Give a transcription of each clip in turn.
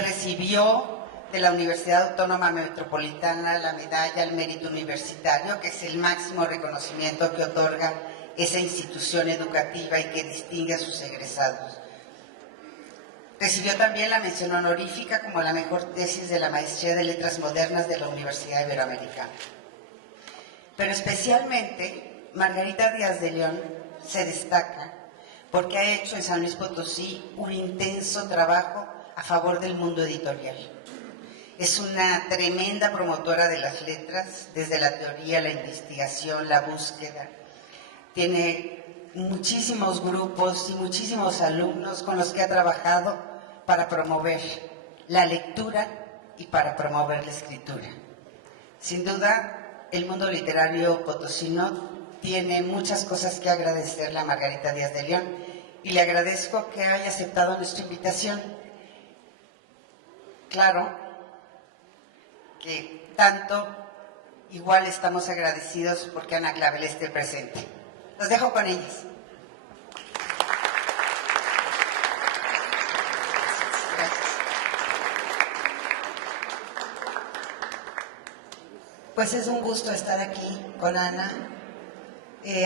que recibió de la Universidad Autónoma Metropolitana la Medalla al Mérito Universitario, que es el máximo reconocimiento que otorga esa institución educativa y que distingue a sus egresados. Recibió también la mención honorífica como la mejor tesis de la Maestría de Letras Modernas de la Universidad Iberoamericana. Pero especialmente, Margarita Díaz de León se destaca porque ha hecho en San Luis Potosí un intenso trabajo a favor del mundo editorial. Es una tremenda promotora de las letras, desde la teoría, la investigación, la búsqueda. Tiene muchísimos grupos y muchísimos alumnos con los que ha trabajado para promover la lectura y para promover la escritura. Sin duda, el mundo literario potosino tiene muchas cosas que agradecerle a Margarita Díaz de León y le agradezco que haya aceptado nuestra invitación. Claro que tanto igual estamos agradecidos porque Ana Clavel esté presente. Los dejo con ellas. Pues es un gusto estar aquí con Ana.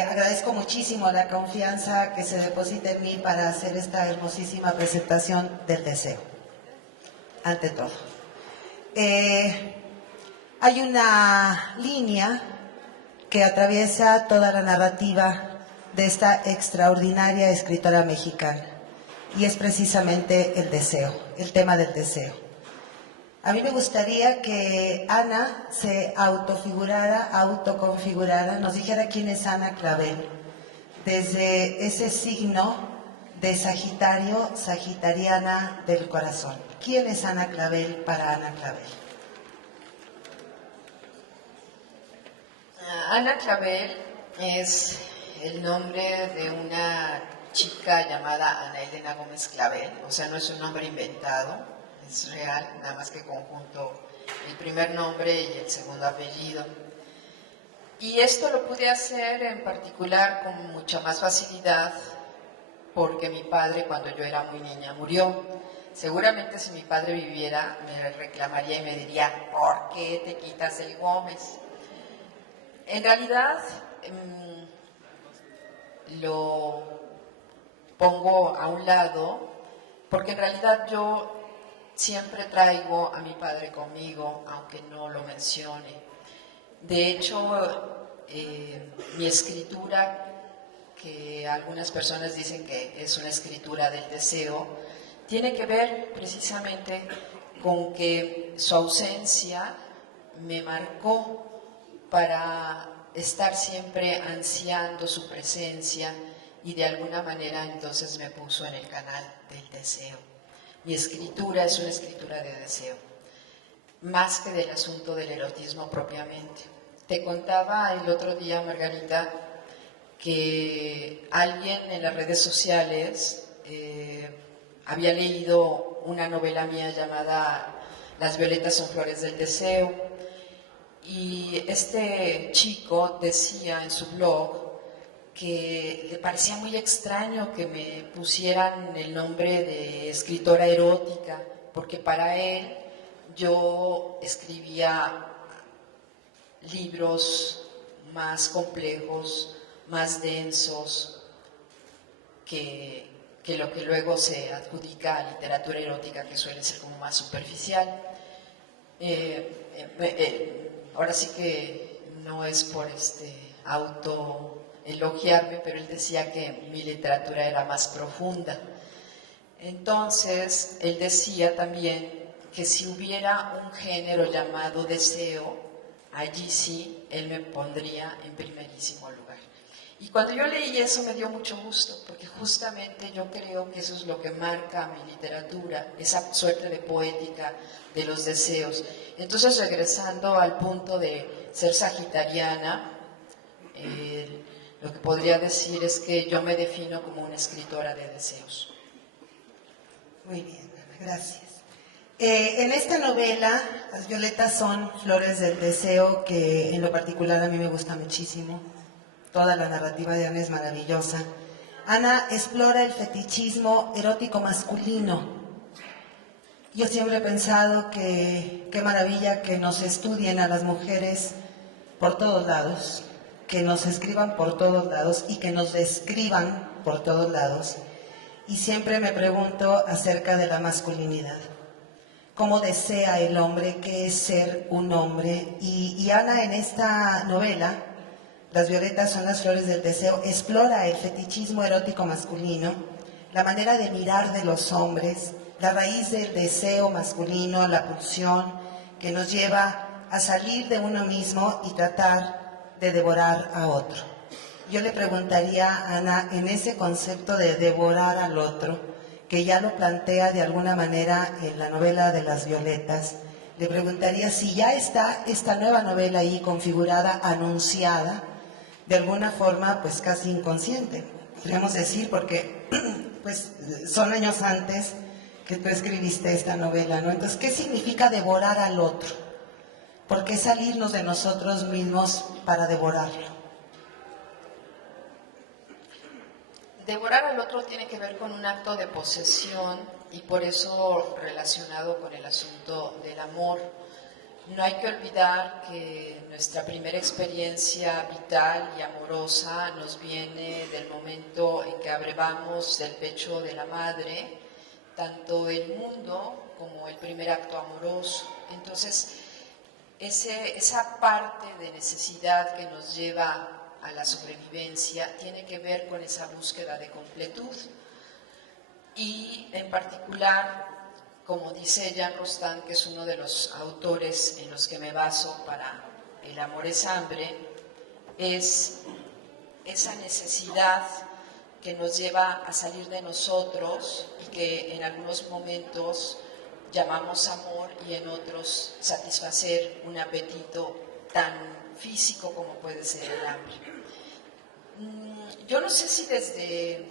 Agradezco muchísimo la confianza que se deposita en mí para hacer esta hermosísima presentación del deseo, ante todo. Hay una línea que atraviesa toda la narrativa de esta extraordinaria escritora mexicana y es precisamente el deseo, el tema del deseo. A mí me gustaría que Ana se autoconfigurara, nos dijera quién es Ana Clavel, desde ese signo de Sagitario, sagitariana del corazón. ¿Quién es Ana Clavel para Ana Clavel? Ana Clavel es el nombre de una chica llamada Ana Elena Gómez Clavel, o sea, no es un nombre inventado, es real, nada más que conjunto el primer nombre y el segundo apellido. Y esto lo pude hacer en particular con mucha más facilidad porque mi padre, cuando yo era muy niña, murió. Seguramente si mi padre viviera me reclamaría y me diría, ¿por qué te quitas el Gómez? En realidad lo pongo a un lado porque en realidad yo siempre traigo a mi padre conmigo, aunque no lo mencione. De hecho, mi escritura, que algunas personas dicen que es una escritura del deseo, tiene que ver precisamente con que su ausencia me marcó para estar siempre ansiando su presencia y de alguna manera entonces me puso en el canal del deseo. Mi escritura es una escritura de deseo, más que del asunto del erotismo propiamente. Te contaba el otro día, Margarita, que alguien en las redes sociales había leído una novela mía llamada Las violetas son flores del deseo. Y este chico decía en su blog que le parecía muy extraño que me pusieran el nombre de escritora erótica, porque para él yo escribía libros más complejos, más densos, que lo que luego se adjudica a literatura erótica, que suele ser como más superficial. Ahora sí que no es por autoelogiarme, pero él decía que mi literatura era más profunda. Entonces, él decía también que si hubiera un género llamado deseo, allí sí, él me pondría en primerísimo lugar. Y cuando yo leí eso me dio mucho gusto, porque justamente yo creo que eso es lo que marca mi literatura, esa suerte de poética de los deseos. Entonces, regresando al punto de ser sagitariana, lo que podría decir es que yo me defino como una escritora de deseos. Muy bien, gracias. En esta novela, Las violetas son flores del deseo, que en lo particular a mí me gusta muchísimo. Toda la narrativa de Ana es maravillosa. Ana explora el fetichismo erótico masculino. Yo siempre he pensado que qué maravilla que nos estudien a las mujeres por todos lados, que nos escriban por todos lados y que nos describan por todos lados. Y siempre me pregunto acerca de la masculinidad. ¿Cómo desea el hombre qué es ser un hombre? Y Ana, en esta novela, Las violetas son las flores del deseo, explora el fetichismo erótico masculino, la manera de mirar de los hombres, la raíz del deseo masculino, la pulsión que nos lleva a salir de uno mismo y tratar de devorar a otro. Yo le preguntaría a Ana, en ese concepto de devorar al otro, que ya lo plantea de alguna manera en la novela de Las violetas, le preguntaría si ya está esta nueva novela ahí configurada, anunciada, de alguna forma pues casi inconsciente, podríamos decir, porque pues son años antes que tú escribiste esta novela, ¿no? Entonces, ¿qué significa devorar al otro? ¿Por qué salirnos de nosotros mismos para devorarlo? Devorar al otro tiene que ver con un acto de posesión y por eso relacionado con el asunto del amor. No hay que olvidar que nuestra primera experiencia vital y amorosa nos viene del momento en que abrevamos del pecho de la madre, tanto el mundo como el primer acto amoroso. Entonces, esa parte de necesidad que nos lleva a la sobrevivencia tiene que ver con esa búsqueda de completud y en particular, como dice Jean Rostand, que es uno de los autores en los que me baso para El amor es hambre, es esa necesidad que nos lleva a salir de nosotros y que en algunos momentos llamamos amor y en otros satisfacer un apetito tan físico como puede ser el hambre. Yo no sé si desde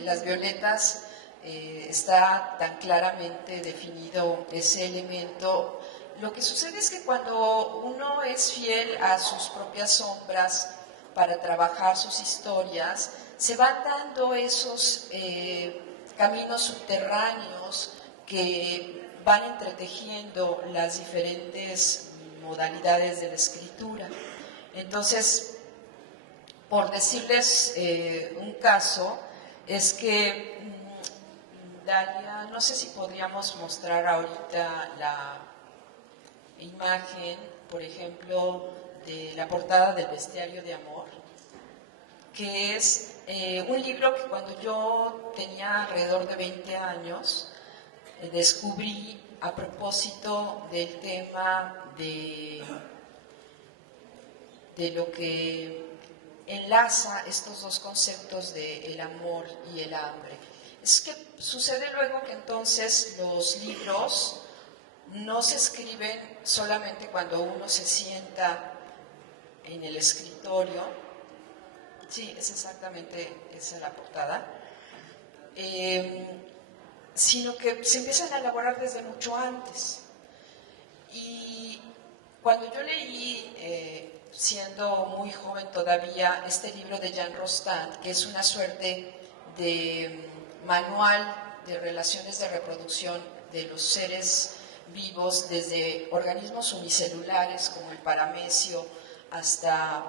Las violetas está tan claramente definido ese elemento. Lo que sucede es que cuando uno es fiel a sus propias sombras para trabajar sus historias, se van dando esos caminos subterráneos que van entretejiendo las diferentes modalidades de la escritura. Entonces, por decirles un caso, es que Dalia, no sé si podríamos mostrar ahorita la imagen, por ejemplo, de la portada del Bestiario de Amor, que es un libro que cuando yo tenía alrededor de 20 años descubrí a propósito del tema de lo que enlaza estos dos conceptos de el amor y el hambre. Es que sucede luego que entonces los libros no se escriben solamente cuando uno se sienta en el escritorio. Sí, es exactamente esa la portada. Sino que se empiezan a elaborar desde mucho antes. Y cuando yo leí, siendo muy joven todavía, este libro de Jean Rostand, que es una suerte de manual de relaciones de reproducción de los seres vivos, desde organismos unicelulares como el paramecio hasta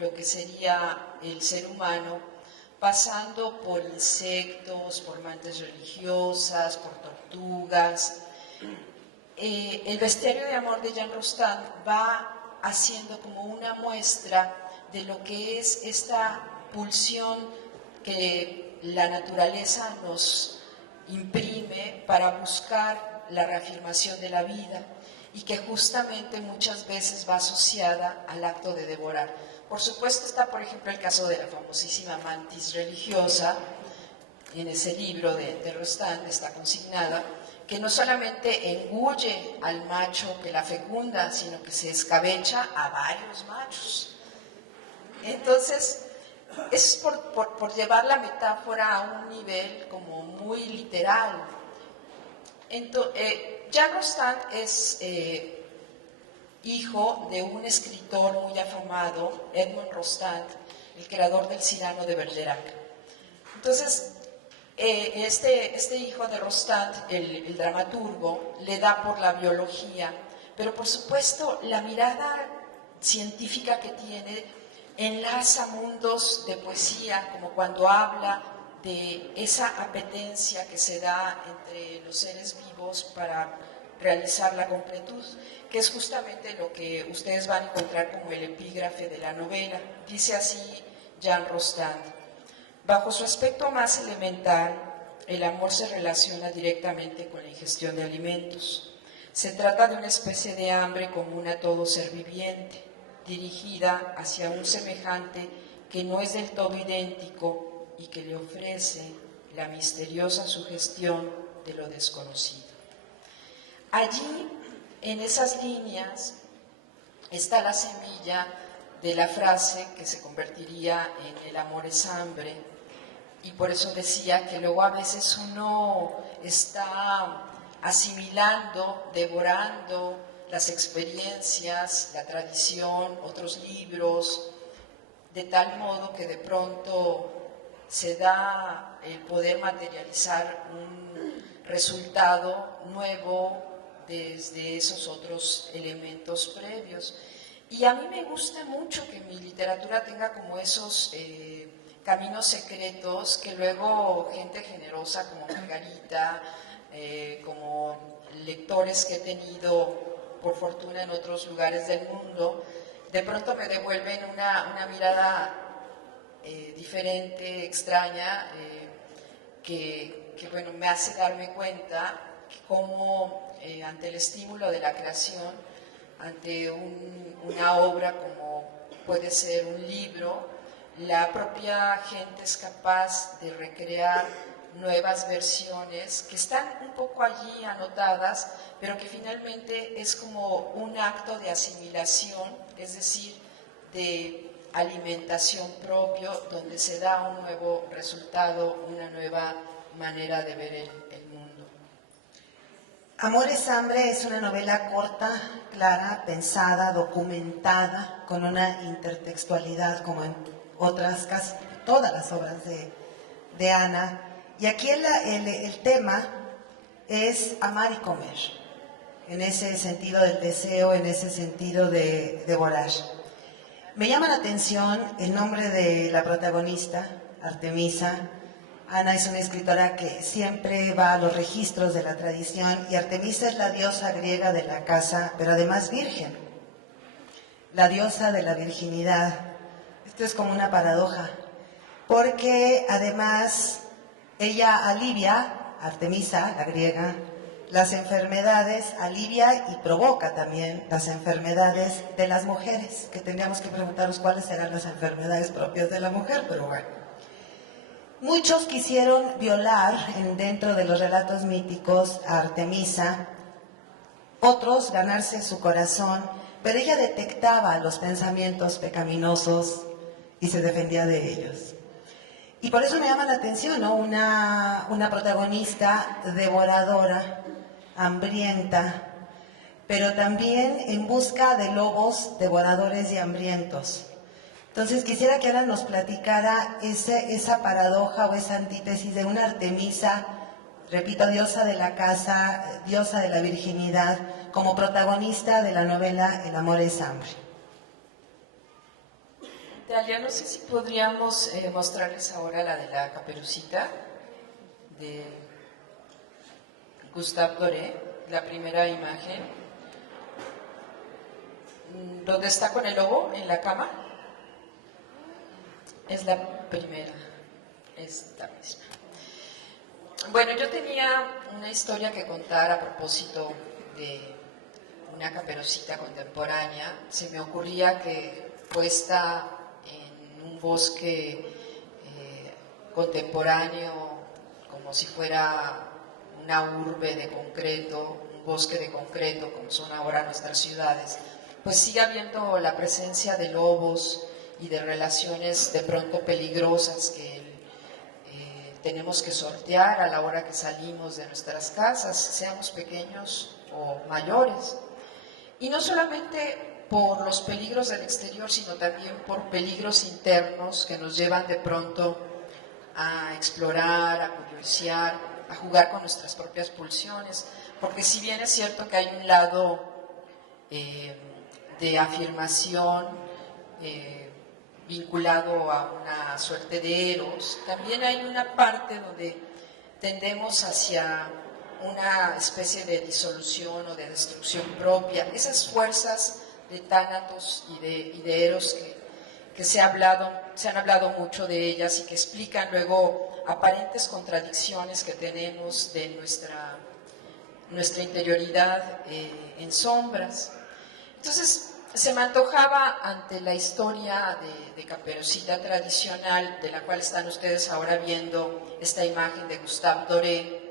lo que sería el ser humano, pasando por insectos, por mantis religiosas, por tortugas. El Bestiario de Amor de Jean Rostand va haciendo como una muestra de lo que es esta pulsión que la naturaleza nos imprime para buscar la reafirmación de la vida y que justamente muchas veces va asociada al acto de devorar. Por supuesto está, por ejemplo, el caso de la famosísima mantis religiosa, en ese libro de Rostand está consignada, que no solamente engulle al macho que la fecunda, sino que se escabecha a varios machos. Entonces, es por llevar la metáfora a un nivel como muy literal. Jean Rostand es hijo de un escritor muy afamado, Edmond Rostand, el creador del Cyrano de Bergerac. Entonces, Este hijo de Rostand, el dramaturgo, le da por la biología, pero por supuesto la mirada científica que tiene enlaza mundos de poesía, como cuando habla de esa apetencia que se da entre los seres vivos para realizar la completud, que es justamente lo que ustedes van a encontrar como el epígrafe de la novela. Dice así Jean Rostand: bajo su aspecto más elemental, el amor se relaciona directamente con la ingestión de alimentos. Se trata de una especie de hambre común a todo ser viviente, dirigida hacia un semejante que no es del todo idéntico y que le ofrece la misteriosa sugestión de lo desconocido. Allí, en esas líneas, está la semilla de la frase que se convertiría en el amor es hambre, y por eso decía que luego a veces uno está asimilando, devorando las experiencias, la tradición, otros libros, de tal modo que de pronto se da el poder materializar un resultado nuevo desde esos otros elementos previos. Y a mí me gusta mucho que mi literatura tenga como esos caminos secretos que luego gente generosa como Margarita, como lectores que he tenido por fortuna en otros lugares del mundo, de pronto me devuelven una mirada diferente, extraña, que bueno, me hace darme cuenta que cómo ante el estímulo de la creación, ante una obra como puede ser un libro, la propia gente es capaz de recrear nuevas versiones que están un poco allí anotadas, pero que finalmente es como un acto de asimilación, es decir, de alimentación propio, donde se da un nuevo resultado, una nueva manera de ver el mundo. Amor es hambre es una novela corta, clara, pensada, documentada, con una intertextualidad como en otras, casi todas las obras de Ana. Y aquí el tema es amar y comer, en ese sentido del deseo, en ese sentido de devorar. Me llama la atención el nombre de la protagonista, Artemisa. Ana es una escritora que siempre va a los registros de la tradición, y Artemisa es la diosa griega de la casa, pero además virgen, la diosa de la virginidad. Esto es como una paradoja, porque además ella alivia, Artemisa, la griega, las enfermedades, alivia y provoca también las enfermedades de las mujeres, que tendríamos que preguntarnos cuáles serán las enfermedades propias de la mujer, pero bueno. Muchos quisieron violar dentro de los relatos míticos a Artemisa, otros ganarse su corazón, pero ella detectaba los pensamientos pecaminosos y se defendía de ellos. Y por eso me llama la atención, ¿no? Una protagonista devoradora, hambrienta, pero también en busca de lobos devoradores y hambrientos. Entonces quisiera que Ana nos platicara esa paradoja o esa antítesis de una Artemisa, repito, diosa de la casa, diosa de la virginidad, como protagonista de la novela El amor es hambre. Dalia, no sé si podríamos mostrarles ahora la de la Caperucita de Gustave Doré, la primera imagen, donde está con el lobo en la cama. Es la primera, esta misma. Bueno, yo tenía una historia que contar a propósito de una Caperucita contemporánea. Se me ocurría que puesta en un bosque contemporáneo, como si fuera una urbe de concreto, un bosque de concreto, como son ahora nuestras ciudades, pues sigue habiendo la presencia de lobos y de relaciones de pronto peligrosas que tenemos que sortear a la hora que salimos de nuestras casas, seamos pequeños o mayores. Y no solamente por los peligros del exterior, sino también por peligros internos que nos llevan de pronto a explorar, a curiosear, a jugar con nuestras propias pulsiones, porque si bien es cierto que hay un lado de afirmación vinculado a una suerte de eros, también hay una parte donde tendemos hacia una especie de disolución o de destrucción propia. Esas fuerzas de tánatos y de eros que se han hablado mucho de ellas y que explican luego aparentes contradicciones que tenemos de nuestra interioridad en sombras. Entonces, se me antojaba ante la historia de Caperucita tradicional, de la cual están ustedes ahora viendo esta imagen de Gustave Doré,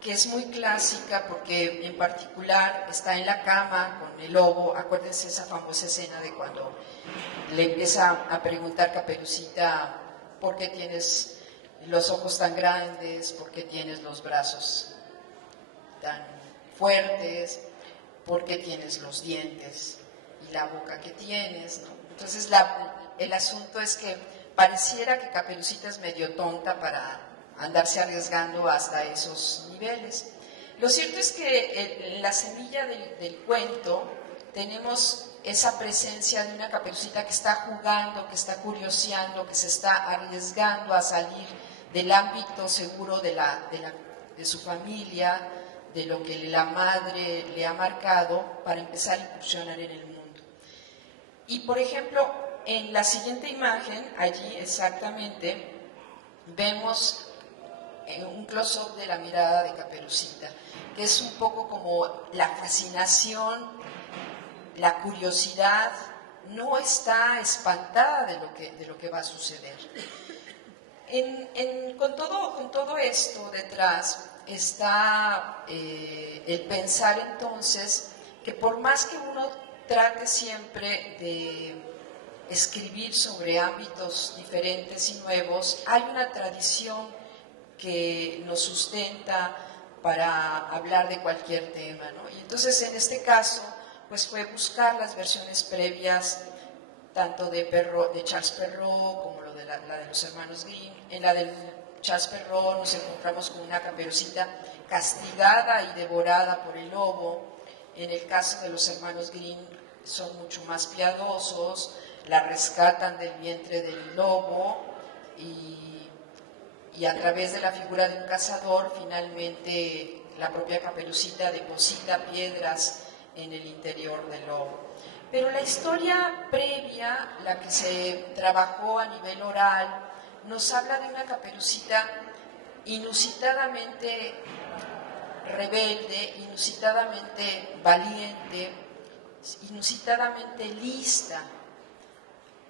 que es muy clásica porque en particular está en la cama con el lobo. Acuérdense esa famosa escena de cuando le empieza a preguntar Caperucita: ¿por qué tienes los ojos tan grandes? ¿Por qué tienes los brazos tan fuertes? ¿Por qué tienes los dientes y la boca que tienes, ¿no? Entonces el asunto es que pareciera que Caperucita es medio tonta para andarse arriesgando hasta esos niveles. Lo cierto es que en la semilla del cuento tenemos esa presencia de una Caperucita que está jugando, que está curioseando, que se está arriesgando a salir del ámbito seguro de su familia, de lo que la madre le ha marcado, para empezar a incursionar en el mundo. Y por ejemplo, en la siguiente imagen, allí exactamente, vemos un close-up de la mirada de Caperucita, que es un poco como la fascinación, la curiosidad, no está espantada de lo que va a suceder. Con todo esto detrás está el pensar entonces que por más que uno trate siempre de escribir sobre ámbitos diferentes y nuevos, hay una tradición que nos sustenta para hablar de cualquier tema, ¿no? Y entonces en este caso pues fue buscar las versiones previas tanto de Charles Perrault como la de los hermanos Grimm. En la de Charles Perrault nos encontramos con una Caperucita castigada y devorada por el lobo. En el caso de los hermanos Grimm son mucho más piadosos, la rescatan del vientre del lobo y a través de la figura de un cazador finalmente la propia Caperucita deposita piedras en el interior del lobo. Pero la historia previa, la que se trabajó a nivel oral, nos habla de una Caperucita inusitadamente rebelde, inusitadamente valiente, inusitadamente lista,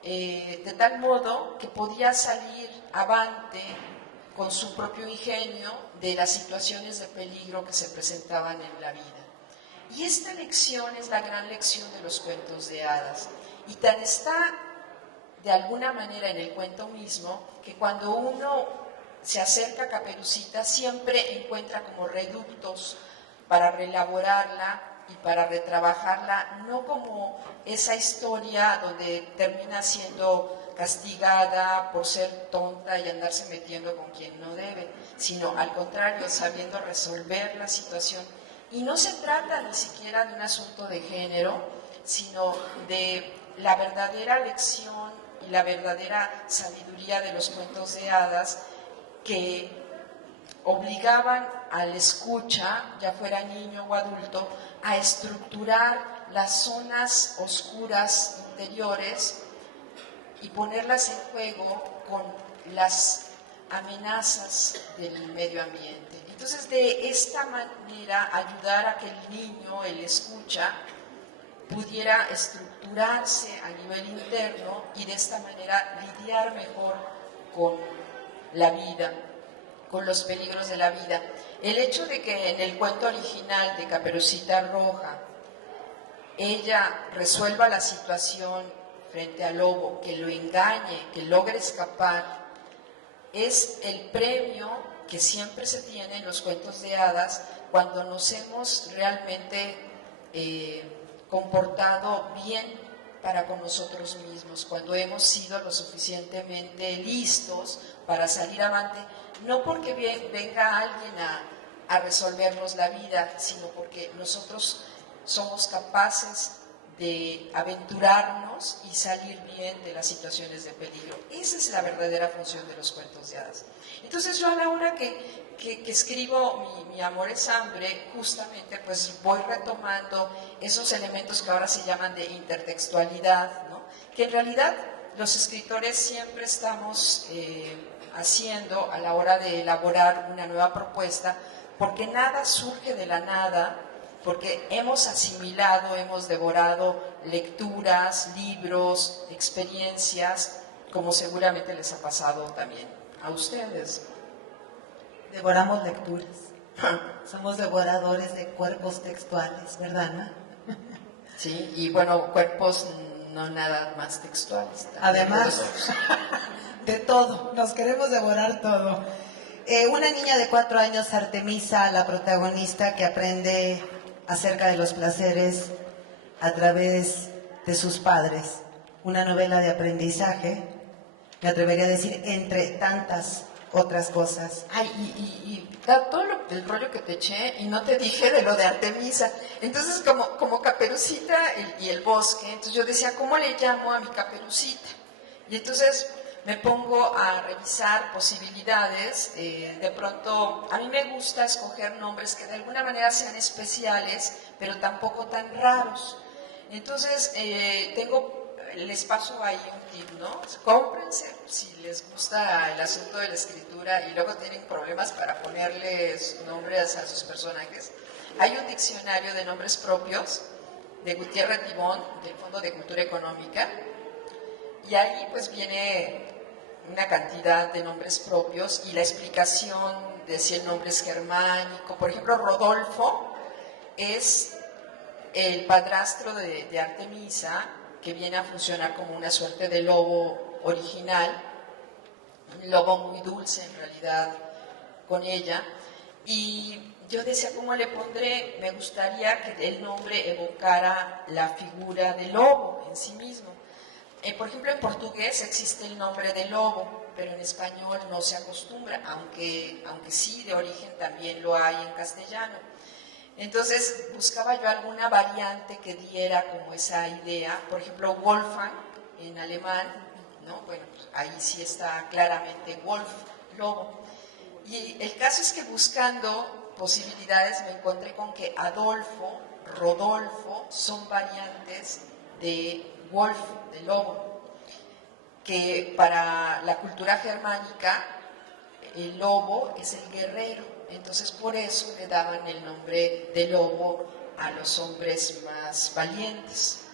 de tal modo que podía salir avante con su propio ingenio de las situaciones de peligro que se presentaban en la vida. Y esta lección es la gran lección de los cuentos de hadas. Y tan está de alguna manera en el cuento mismo que cuando uno se acerca a Caperucita siempre encuentra como reductos para reelaborarla y para retrabajarla, no como esa historia donde termina siendo castigada por ser tonta y andarse metiendo con quien no debe, sino al contrario, sabiendo resolver la situación. Y no se trata ni siquiera de un asunto de género, sino de la verdadera lección y la verdadera sabiduría de los cuentos de hadas que obligaban al escucha, ya fuera niño o adulto, a estructurar las zonas oscuras interiores y ponerlas en juego con las amenazas del medio ambiente. Entonces, de esta manera, ayudar a que el niño, el escucha, pudiera estructurarse a nivel interno y de esta manera lidiar mejor con la vida, con los peligros de la vida. El hecho de que en el cuento original de Caperucita Roja ella resuelva la situación frente al lobo, que lo engañe, que logre escapar, es el premio que siempre se tiene en los cuentos de hadas cuando nos hemos realmente comportado bien para con nosotros mismos, cuando hemos sido lo suficientemente listos para salir avante, no porque venga alguien a resolvernos la vida, sino porque nosotros somos capaces de aventurarnos y salir bien de las situaciones de peligro. Esa es la verdadera función de los cuentos de hadas. Entonces yo a la hora que escribo mi Amor es hambre, justamente pues voy retomando esos elementos que ahora se llaman de intertextualidad, ¿no? Que en realidad los escritores siempre estamos haciendo a la hora de elaborar una nueva propuesta, porque nada surge de la nada, porque hemos asimilado, hemos devorado lecturas, libros, experiencias, como seguramente les ha pasado también a ustedes. Devoramos lecturas. Somos devoradores de cuerpos textuales, ¿verdad, Ana? Sí, y bueno, cuerpos no nada más textuales. Además, de todo, nos queremos devorar todo. Una niña de 4 años, Artemisa, la protagonista, que aprende acerca de los placeres a través de sus padres. Una novela de aprendizaje, me atrevería a decir, entre tantas otras cosas. Ay, y todo el rollo que te eché y no te dije de lo de Artemisa. Entonces, como Caperucita y el bosque, entonces yo decía, ¿cómo le llamo a mi Caperucita? Y entonces me pongo a revisar posibilidades. De pronto, a mí me gusta escoger nombres que de alguna manera sean especiales, pero tampoco tan raros. Entonces, les paso ahí un tip, ¿no? Cómprense si les gusta el asunto de la escritura y luego tienen problemas para ponerles nombres a sus personajes. Hay un diccionario de nombres propios de Gutiérrez Tibón, del Fondo de Cultura Económica, y ahí pues viene una cantidad de nombres propios y la explicación de si el nombre es germánico. Por ejemplo, Rodolfo es el padrastro de Artemisa, que viene a funcionar como una suerte de lobo original, un lobo muy dulce en realidad con ella. Y yo decía, ¿cómo le pondré? Me gustaría que el nombre evocara la figura del lobo en sí mismo. Por ejemplo, en portugués existe el nombre de lobo, pero en español no se acostumbra, aunque sí, de origen también lo hay en castellano. Entonces buscaba yo alguna variante que diera como esa idea. Por ejemplo, Wolfgang en alemán, ¿no? Bueno, pues ahí sí está claramente Wolf, lobo. Y el caso es que buscando posibilidades me encontré con que Adolfo, Rodolfo son variantes de Wolf, de lobo, que para la cultura germánica el lobo es el guerrero, entonces por eso le daban el nombre de lobo a los hombres más valientes.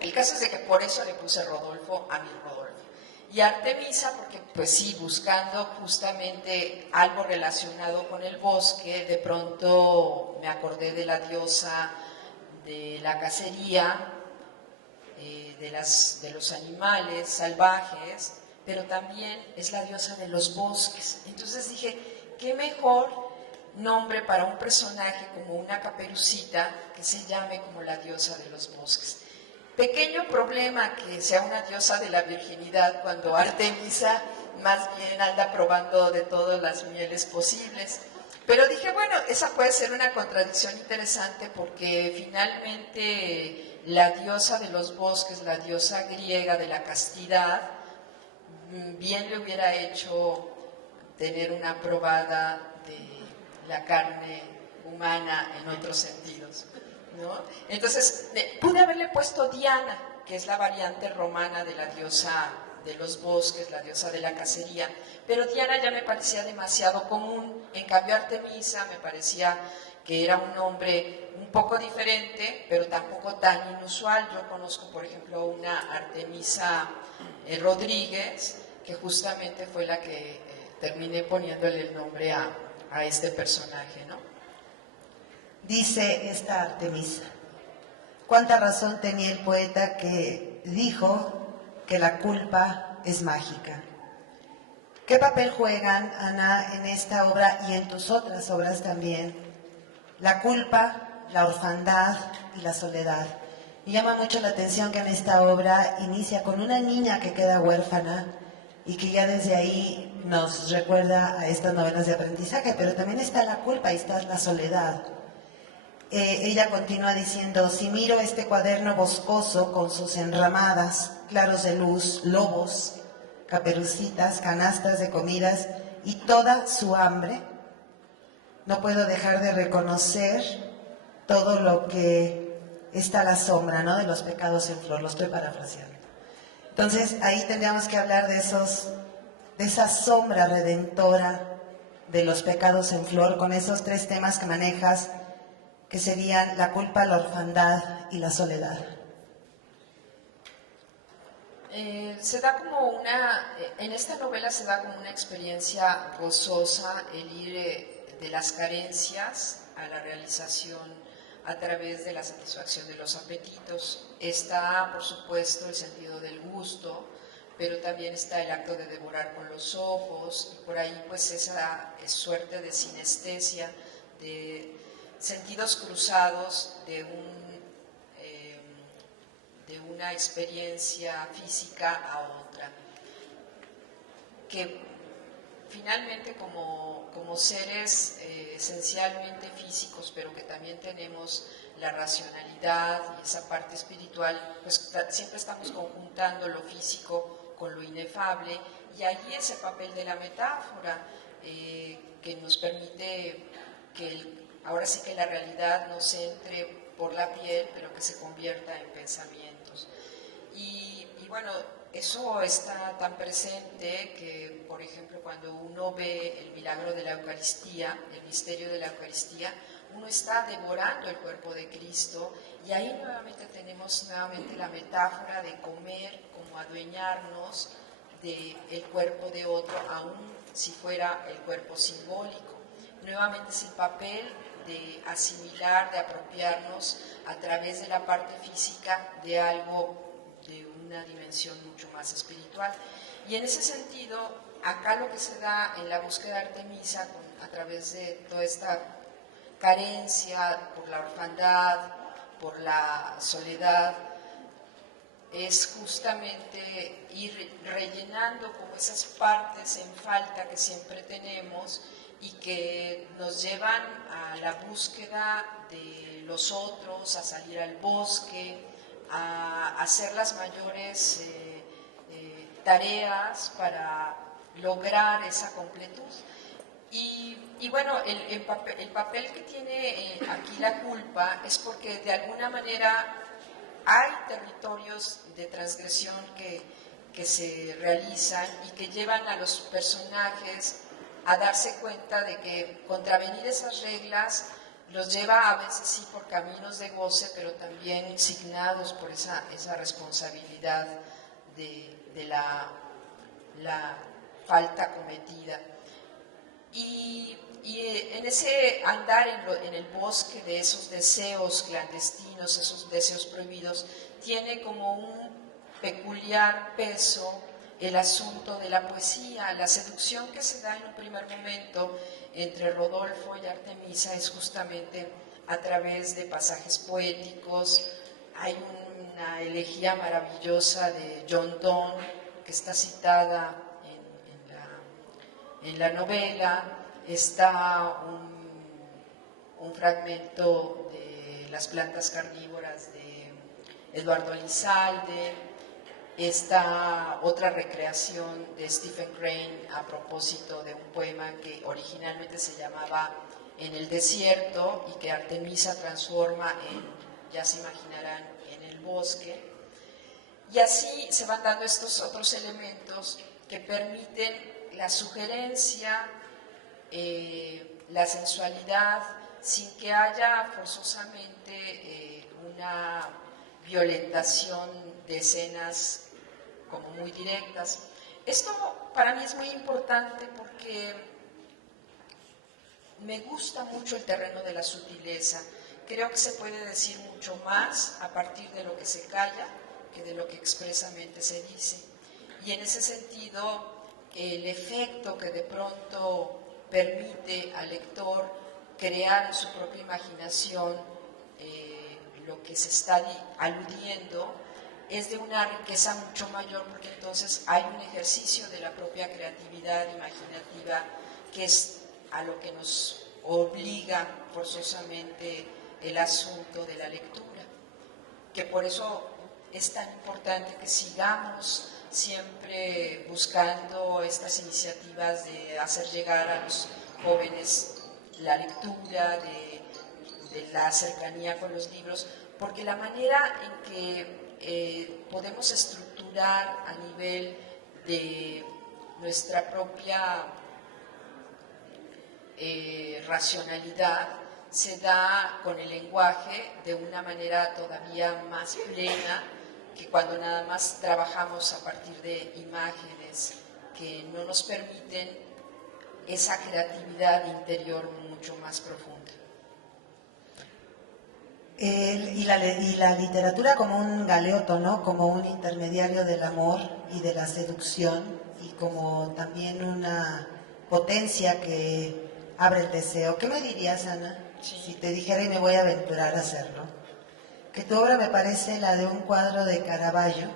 El caso es de que por eso le puse Rodolfo a mi Rodolfo. Y Artemisa, porque pues sí, buscando justamente algo relacionado con el bosque, de pronto me acordé de la diosa de la cacería, de los animales salvajes, pero también es la diosa de los bosques. Entonces dije, qué mejor nombre para un personaje como una Caperucita que se llame como la diosa de los bosques. Pequeño problema que sea una diosa de la virginidad cuando Artemisa más bien anda probando de todas las mieles posibles. Pero dije, bueno, esa puede ser una contradicción interesante porque finalmente la diosa de los bosques, la diosa griega de la castidad, bien le hubiera hecho tener una probada de la carne humana en otros sentidos, ¿no? Entonces, pude haberle puesto Diana, que es la variante romana de la diosa de los bosques, la diosa de la cacería, pero Diana ya me parecía demasiado común. En cambio Artemisa me parecía que era un nombre un poco diferente, pero tampoco tan inusual. Yo conozco, por ejemplo, una Artemisa Rodríguez, que justamente fue la que terminé poniéndole el nombre a este personaje, ¿no? Dice esta Artemisa, cuánta razón tenía el poeta que dijo que la culpa es mágica. ¿Qué papel juegan, Ana, en esta obra y en tus otras obras también? La culpa, la orfandad y la soledad. Me llama mucho la atención que en esta obra inicia con una niña que queda huérfana y que ya desde ahí nos recuerda a estas novelas de aprendizaje, pero también está la culpa y está la soledad. Ella continúa diciendo: si miro este cuaderno boscoso con sus enramadas, claros de luz, lobos, caperucitas, canastas de comidas y toda su hambre, no puedo dejar de reconocer todo lo que está a la sombra, ¿no?, de los pecados en flor. Lo estoy parafraseando. Entonces ahí tendríamos que hablar de esa sombra redentora de los pecados en flor, con esos tres temas que manejas, que serían la culpa, la orfandad y la soledad. Se da como en esta novela se da como una experiencia gozosa el ir de las carencias a la realización a través de la satisfacción de los apetitos. Está, por supuesto, el sentido del gusto, pero también está el acto de devorar con los ojos, y por ahí pues esa suerte de sinestesia, de sentidos cruzados de una experiencia física a otra, que finalmente como seres esencialmente físicos, pero que también tenemos la racionalidad y esa parte espiritual, pues siempre estamos conjuntando lo físico con lo inefable, y ahí ese papel de la metáfora que nos permite que ahora sí que la realidad no se entre por la piel, pero que se convierta en pensamientos. Y bueno, eso está tan presente que, por ejemplo, cuando uno ve el milagro de la Eucaristía, el misterio de la Eucaristía, uno está devorando el cuerpo de Cristo, y ahí nuevamente tenemos la metáfora de comer como adueñarnos del cuerpo de otro, aun si fuera el cuerpo simbólico. Nuevamente es el papel de asimilar, de apropiarnos a través de la parte física de algo de una dimensión mucho más espiritual. Y en ese sentido, acá lo que se da en la búsqueda de Artemisa, a través de toda esta carencia por la orfandad, por la soledad, es justamente ir rellenando como esas partes en falta que siempre tenemos y que nos llevan a la búsqueda de los otros, a salir al bosque, a hacer las mayores tareas para lograr esa completud. Y bueno, el papel que tiene aquí la culpa es porque de alguna manera hay territorios de transgresión que se realizan y que llevan a los personajes a darse cuenta de que contravenir esas reglas los lleva a veces sí por caminos de goce, pero también signados por esa responsabilidad de la falta cometida. Y en ese andar en el bosque de esos deseos clandestinos, esos deseos prohibidos, tiene como un peculiar peso el asunto de la poesía. La seducción que se da en un primer momento entre Rodolfo y Artemisa es justamente a través de pasajes poéticos. Hay una elegía maravillosa de John Donne que está citada en la novela. Está un fragmento de Las plantas carnívoras de Eduardo Elizalde. Está otra recreación de Stephen Crane a propósito de un poema que originalmente se llamaba En el desierto y que Artemisa transforma en, ya se imaginarán, en el bosque. Y así se van dando estos otros elementos que permiten la sugerencia, la sensualidad, sin que haya forzosamente una violentación de escenas como muy directas. Esto para mí es muy importante porque me gusta mucho el terreno de la sutileza. Creo que se puede decir mucho más a partir de lo que se calla que de lo que expresamente se dice. Y en ese sentido, el efecto que de pronto permite al lector crear en su propia imaginación lo que se está aludiendo es de una riqueza mucho mayor, porque entonces hay un ejercicio de la propia creatividad imaginativa que es a lo que nos obliga forzosamente el asunto de la lectura, que por eso es tan importante que sigamos siempre buscando estas iniciativas de hacer llegar a los jóvenes la lectura, de la cercanía con los libros, porque la manera en que podemos estructurar a nivel de nuestra propia racionalidad se da con el lenguaje de una manera todavía más plena que cuando nada más trabajamos a partir de imágenes que no nos permiten esa creatividad interior mucho más profunda. Y la literatura como un galeoto, ¿no? Como un intermediario del amor y de la seducción, y como también una potencia que abre el deseo. ¿Qué me dirías, Ana, si te dijera, y me voy a aventurar a hacerlo, que tu obra me parece la de un cuadro de Caravaggio,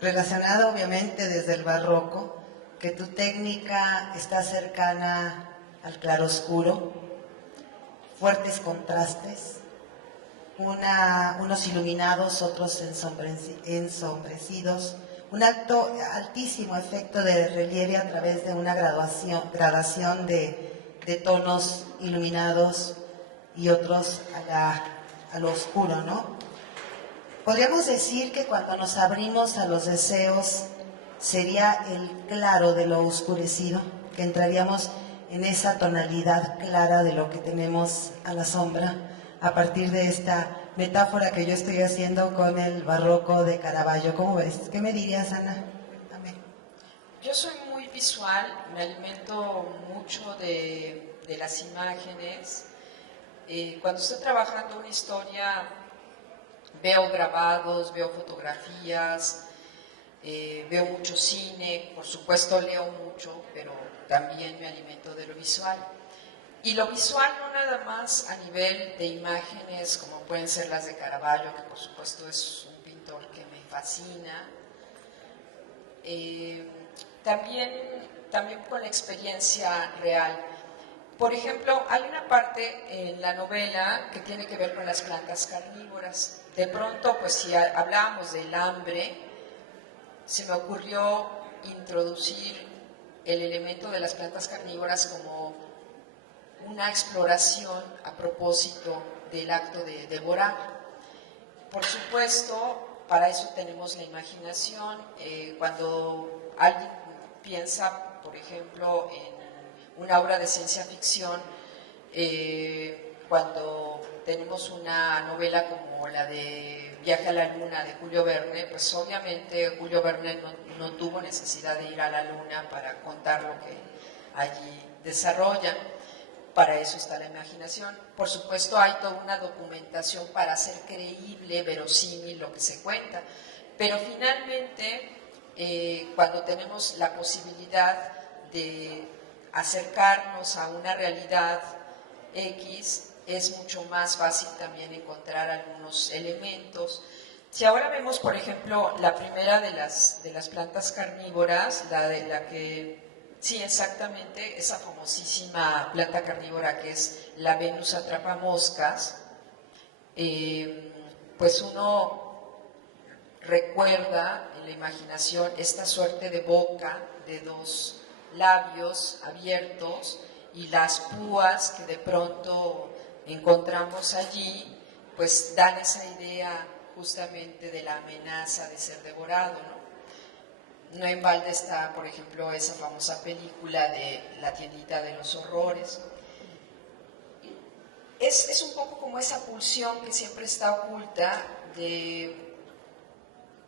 relacionado obviamente desde el barroco, que tu técnica está cercana al claroscuro, fuertes contrastes, unos iluminados, otros ensombrecidos, un altísimo efecto de relieve a través de una gradación de tonos iluminados y otros a lo oscuro, ¿no? Podríamos decir que cuando nos abrimos a los deseos sería el claro de lo oscurecido, que entraríamos en esa tonalidad clara de lo que tenemos a la sombra, a partir de esta metáfora que yo estoy haciendo con el barroco de Caravaggio. ¿Cómo ves? ¿Qué me dirías, Ana? Cuéntame. Yo soy muy visual, me alimento mucho de las imágenes. Cuando estoy trabajando una historia, veo grabados, veo fotografías, veo mucho cine, por supuesto leo mucho, pero también me alimento de lo visual. Y lo visual no nada más a nivel de imágenes como pueden ser las de Caravaggio, que por supuesto es un pintor que me fascina, también con la experiencia real. Por ejemplo, hay una parte en la novela que tiene que ver con las plantas carnívoras. De pronto, pues si hablábamos del hambre, se me ocurrió introducir el elemento de las plantas carnívoras como una exploración a propósito del acto de devorar. Por supuesto, para eso tenemos la imaginación. Cuando alguien piensa, por ejemplo, en una obra de ciencia ficción, cuando tenemos una novela como la de Viaje a la Luna de Julio Verne, pues obviamente Julio Verne no tuvo necesidad de ir a la Luna para contar lo que allí desarrolla. Para eso está la imaginación. Por supuesto, hay toda una documentación para hacer creíble, verosímil lo que se cuenta. Pero finalmente, cuando tenemos la posibilidad de acercarnos a una realidad X, es mucho más fácil también encontrar algunos elementos. Si ahora vemos, por ejemplo, la primera de las plantas carnívoras, la que... Sí, exactamente, esa famosísima planta carnívora que es la Venus atrapamoscas, pues uno recuerda en la imaginación esta suerte de boca de dos labios abiertos y las púas que de pronto encontramos allí, pues dan esa idea justamente de la amenaza de ser devorado, ¿no? No en balde está, por ejemplo, esa famosa película de La tiendita de los horrores. Es un poco como esa pulsión que siempre está oculta de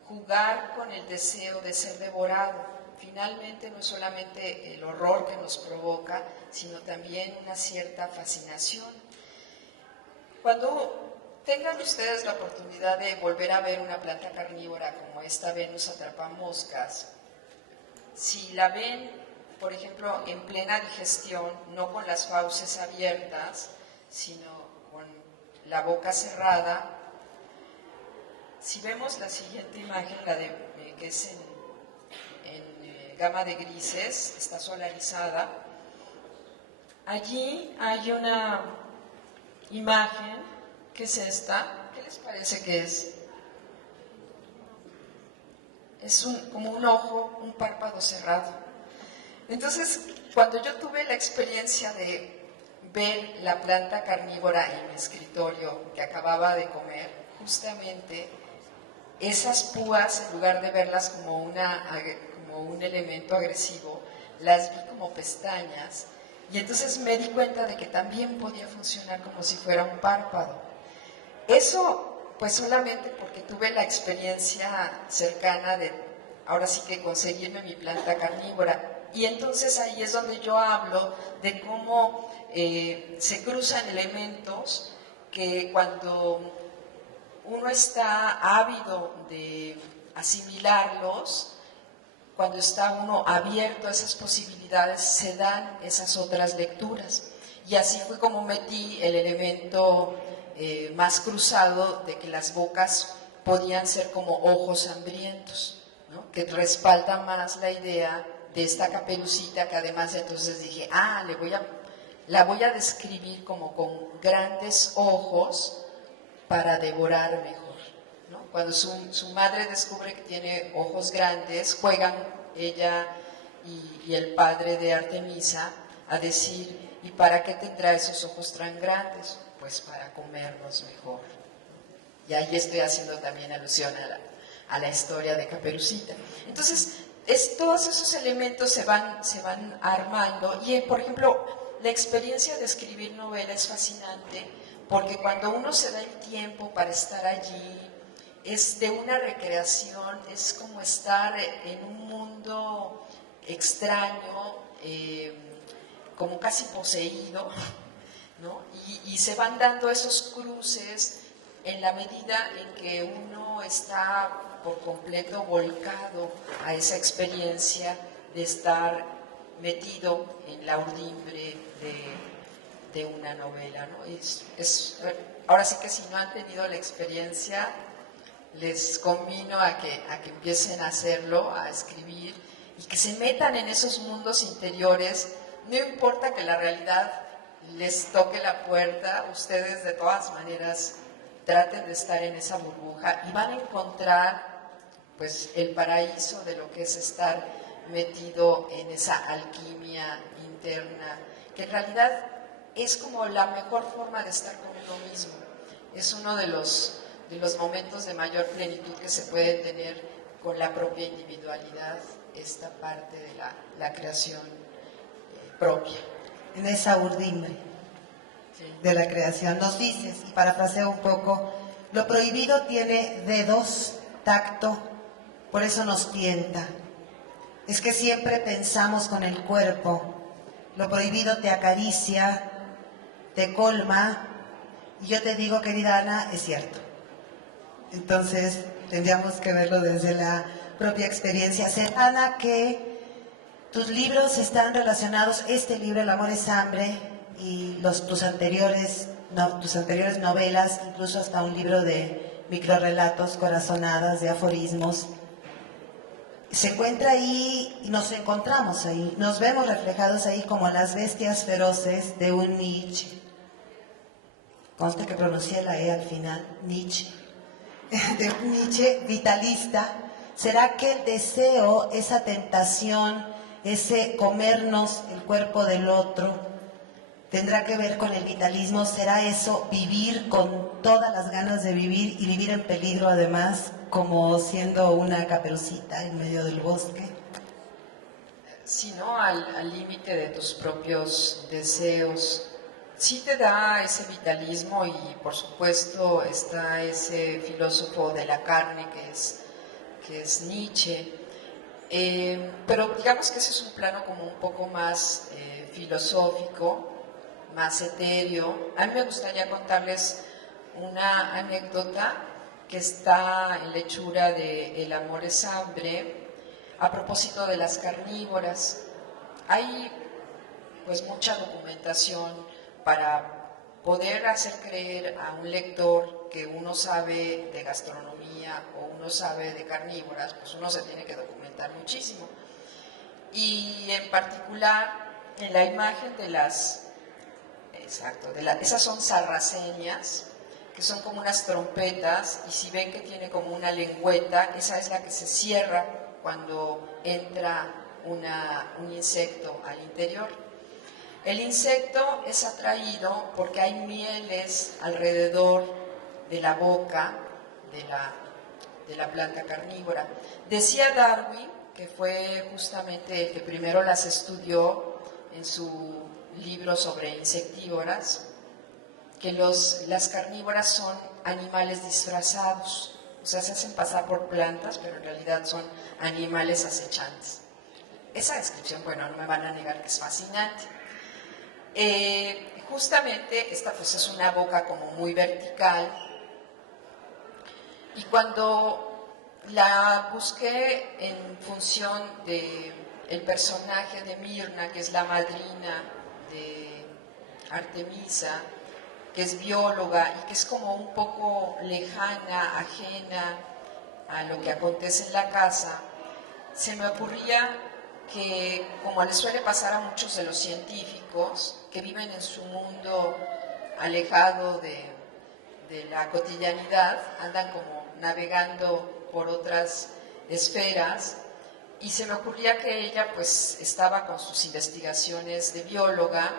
jugar con el deseo de ser devorado. Finalmente no es solamente el horror que nos provoca, sino también una cierta fascinación. Cuando tengan ustedes la oportunidad de volver a ver una planta carnívora como esta Venus atrapamoscas, si la ven, por ejemplo, en plena digestión, no con las fauces abiertas, sino con la boca cerrada. Si vemos la siguiente imagen, la de, que es en gama de grises, está solarizada, allí hay una imagen, que es esta. ¿Qué les parece que es? Es como un ojo, un párpado cerrado. Entonces, cuando yo tuve la experiencia de ver la planta carnívora en mi escritorio que acababa de comer, justamente esas púas, en lugar de verlas como un elemento agresivo, las vi como pestañas, y entonces me di cuenta de que también podía funcionar como si fuera un párpado. Eso, pues solamente porque tuve la experiencia cercana de, ahora sí que conseguirme mi planta carnívora. Y entonces ahí es donde yo hablo de cómo se cruzan elementos que cuando uno está ávido de asimilarlos, cuando está uno abierto a esas posibilidades, se dan esas otras lecturas. Y así fue como metí el elemento más cruzado de que las bocas podían ser como ojos hambrientos, ¿no? Que respalda más la idea de esta Caperucita, que además entonces dije, la voy a describir como con grandes ojos para devorar mejor, ¿no? Cuando su madre descubre que tiene ojos grandes, juegan ella y el padre de Artemisa a decir, ¿y para qué tendrá esos ojos tan grandes? Pues para comernos mejor. Y ahí estoy haciendo también alusión a la historia de Caperucita. Entonces, todos esos elementos se van armando. Y, por ejemplo, la experiencia de escribir novela es fascinante, porque cuando uno se da el tiempo para estar allí, es de una recreación, es como estar en un mundo extraño, como casi poseído, ¿no? Y se van dando esos cruces en la medida en que uno está por completo volcado a esa experiencia de estar metido en la urdimbre de una novela, ¿no? Ahora sí que si no han tenido la experiencia, les convino a que empiecen a hacerlo, a escribir, y que se metan en esos mundos interiores. No importa que la realidad les toque la puerta, ustedes de todas maneras traten de estar en esa burbuja y van a encontrar pues el paraíso de lo que es estar metido en esa alquimia interna, que en realidad es como la mejor forma de estar con uno mismo. Es uno de los momentos de mayor plenitud que se puede tener con la propia individualidad, esta parte de la creación propia. En esa urdimbre de la creación. Nos dices, y parafraseo un poco, lo prohibido tiene dedos, tacto, por eso nos tienta. Es que siempre pensamos con el cuerpo, lo prohibido te acaricia, te colma, y yo te digo, querida Ana, es cierto. Entonces, tendríamos que verlo desde la propia experiencia. Ana, que tus libros están relacionados, este libro, El amor es hambre, y tus anteriores novelas, incluso hasta un libro de microrrelatos, corazonadas, de aforismos, se encuentra ahí y nos encontramos ahí, nos vemos reflejados ahí como las bestias feroces de un Nietzsche. Consta que pronuncié la E al final, Nietzsche. De un Nietzsche vitalista. ¿Será que el deseo, esa tentación, ese comernos el cuerpo del otro, tendrá que ver con el vitalismo? ¿Será eso vivir con todas las ganas de vivir y vivir en peligro además, como siendo una caperucita en medio del bosque? Sí, ¿no? Al límite de tus propios deseos. Sí te da ese vitalismo, y por supuesto está ese filósofo de la carne que es Nietzsche. Pero digamos que ese es un plano como un poco más filosófico, más etéreo. A mí me gustaría contarles una anécdota que está en la hechura de El amor es hambre, a propósito de las carnívoras. Hay pues mucha documentación para poder hacer creer a un lector que uno sabe de gastronomía o uno sabe de carnívoras, pues uno se tiene que documentar muchísimo. Y en particular, en la imagen de las, esas son sarraceñas, que son como unas trompetas, y si ven que tiene como una lengüeta, esa es la que se cierra cuando entra un insecto al interior. El insecto es atraído porque hay mieles alrededor de la boca de la planta carnívora. Decía Darwin, que fue justamente el que primero las estudió en su libro sobre insectívoras, que las carnívoras son animales disfrazados, o sea, se hacen pasar por plantas, pero en realidad son animales acechantes. Esa descripción, bueno, no me van a negar que es fascinante. Justamente esta pues es una boca como muy vertical, y cuando la busqué en función del personaje de Mirna, que es la madrina de Artemisa, que es bióloga y que es como un poco lejana, ajena a lo que acontece en la casa, se me ocurría que, como le suele pasar a muchos de los científicos que viven en su mundo alejado de la cotidianidad, andan como navegando por otras esferas, y se me ocurría que ella pues estaba con sus investigaciones de bióloga,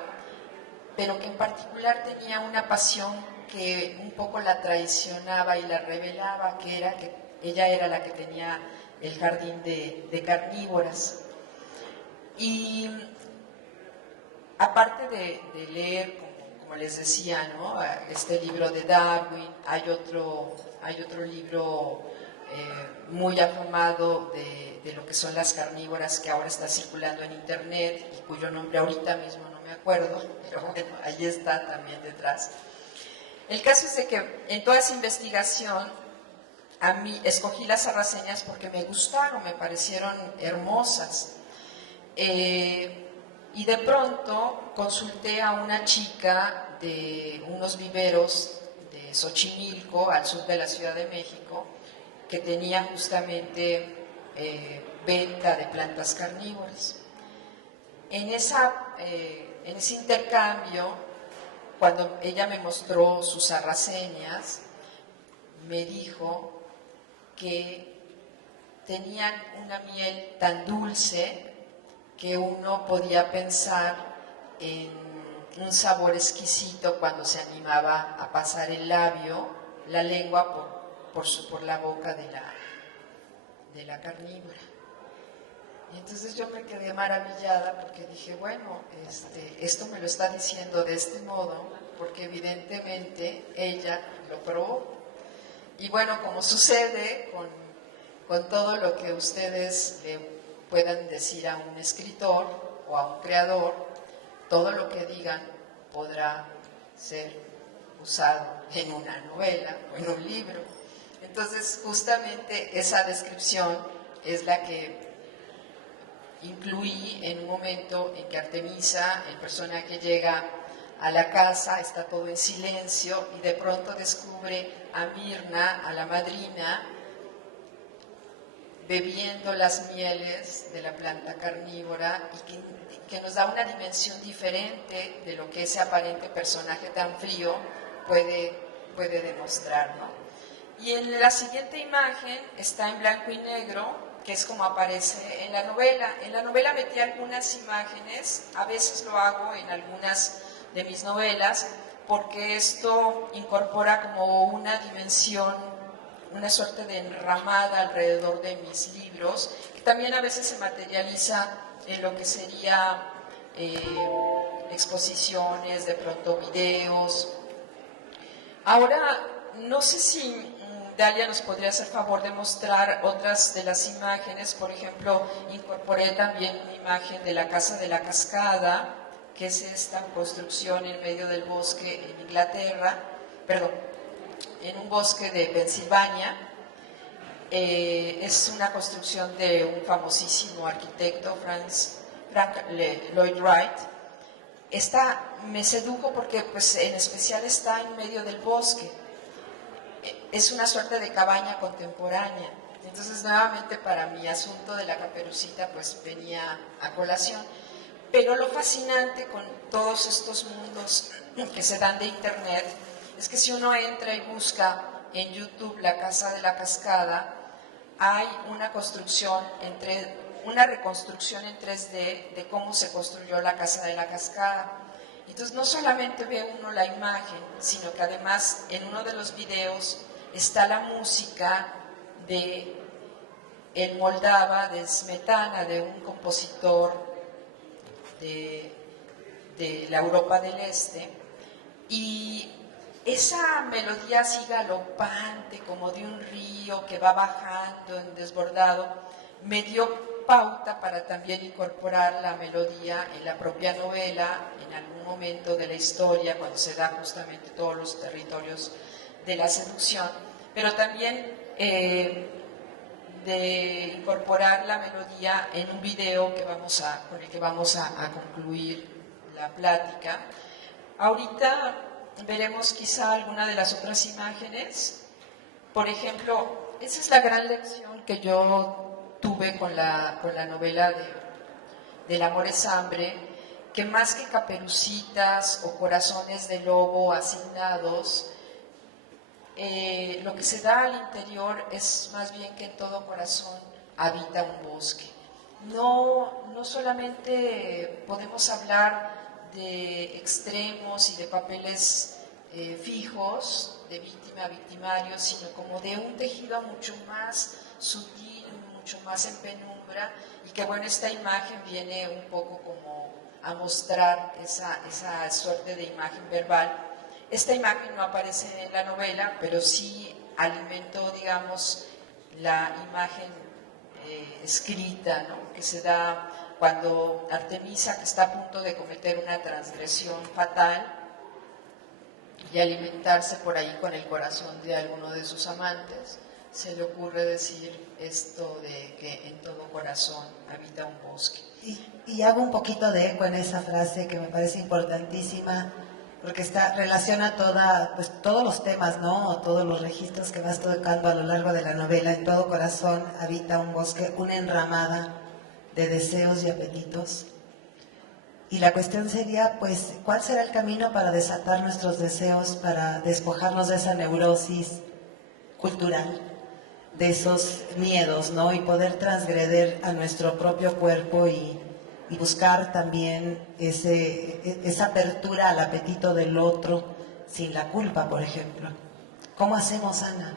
pero que en particular tenía una pasión que un poco la traicionaba y la revelaba, que era que ella era la que tenía el jardín de carnívoras. Y aparte de leer, como les decía, ¿no?, este libro de Darwin, hay otro libro muy afamado de lo que son las carnívoras, que ahora está circulando en internet y cuyo nombre ahorita mismo no me acuerdo, pero bueno, ahí está también detrás. El caso es de que en toda esa investigación a mí escogí las sarraceñas porque me gustaron, me parecieron hermosas. Y de pronto consulté a una chica de unos viveros de Xochimilco, al sur de la Ciudad de México, que tenía justamente venta de plantas carnívoras. En ese intercambio, cuando ella me mostró sus sarraceñas, me dijo que tenían una miel tan dulce que uno podía pensar en un sabor exquisito cuando se animaba a pasar el labio, la lengua por la boca de la carnívora. Y entonces yo me quedé maravillada porque dije, bueno, esto me lo está diciendo de este modo porque evidentemente ella lo probó. Y bueno, como sucede con todo lo que ustedes le puedan decir a un escritor o a un creador, todo lo que digan podrá ser usado en una novela o en un libro. Entonces, justamente esa descripción es la que incluí en un momento en que Artemisa, el personaje, llega a la casa, está todo en silencio y de pronto descubre a Mirna, a la madrina, bebiendo las mieles de la planta carnívora, y que nos da una dimensión diferente de lo que ese aparente personaje tan frío puede demostrar, ¿no? Y en la siguiente imagen está en blanco y negro, que es como aparece en la novela. En la novela metí algunas imágenes, a veces lo hago en algunas de mis novelas, porque esto incorpora como una dimensión, una suerte de enramada alrededor de mis libros, que también a veces se materializa en lo que sería exposiciones, de pronto videos. Ahora, no sé si Dalia nos podría hacer favor de mostrar otras de las imágenes. Por ejemplo, incorporé también una imagen de la Casa de la Cascada, que es esta construcción en medio del bosque en Inglaterra, perdón, en un bosque de Pensilvania. Es una construcción de un famosísimo arquitecto, Frank Lloyd Wright, Esta me sedujo porque pues en especial está en medio del bosque. Es una suerte de cabaña contemporánea. Entonces nuevamente para mi asunto de la Caperucita pues venía a colación. Pero lo fascinante con todos estos mundos que se dan de internet es que si uno entra y busca en YouTube la Casa de la Cascada, hay una reconstrucción en 3D de cómo se construyó la Casa de la Cascada. Entonces no solamente ve uno la imagen, sino que además en uno de los videos está la música de El Moldava, de Smetana, de un compositor de la Europa del Este, y esa melodía así galopante, como de un río que va bajando en desbordado, me dio pauta para también incorporar la melodía en la propia novela, en algún momento de la historia, cuando se da justamente todos los territorios de la seducción, pero también de incorporar la melodía en un video con el que vamos a concluir la plática. Ahorita veremos quizá alguna de las otras imágenes. Por ejemplo, esa es la gran lección que yo tuve con la novela del Amor es Hambre, que más que caperucitas o corazones de lobo asignados, lo que se da al interior es más bien que en todo corazón habita un bosque. No solamente podemos hablar de extremos y de papeles fijos, de víctima a victimario, sino como de un tejido mucho más sutil, mucho más en penumbra, y que bueno, esta imagen viene un poco como a mostrar esa suerte de imagen verbal. Esta imagen no aparece en la novela, pero sí alimentó, digamos, la imagen escrita, ¿no?, que se da cuando Artemisa, que está a punto de cometer una transgresión fatal y alimentarse por ahí con el corazón de alguno de sus amantes, se le ocurre decir esto de que en todo corazón habita un bosque. Y hago un poquito de eco en esa frase que me parece importantísima, porque relaciona todos los temas, ¿no? O todos los registros que vas tocando a lo largo de la novela. En todo corazón habita un bosque, una enramada de deseos y apetitos. Y la cuestión sería, pues, ¿cuál será el camino para desatar nuestros deseos, para despojarnos de esa neurosis cultural, de esos miedos, ¿no? Y poder transgreder a nuestro propio cuerpo y buscar también esa apertura al apetito del otro sin la culpa, por ejemplo. ¿Cómo hacemos, Ana,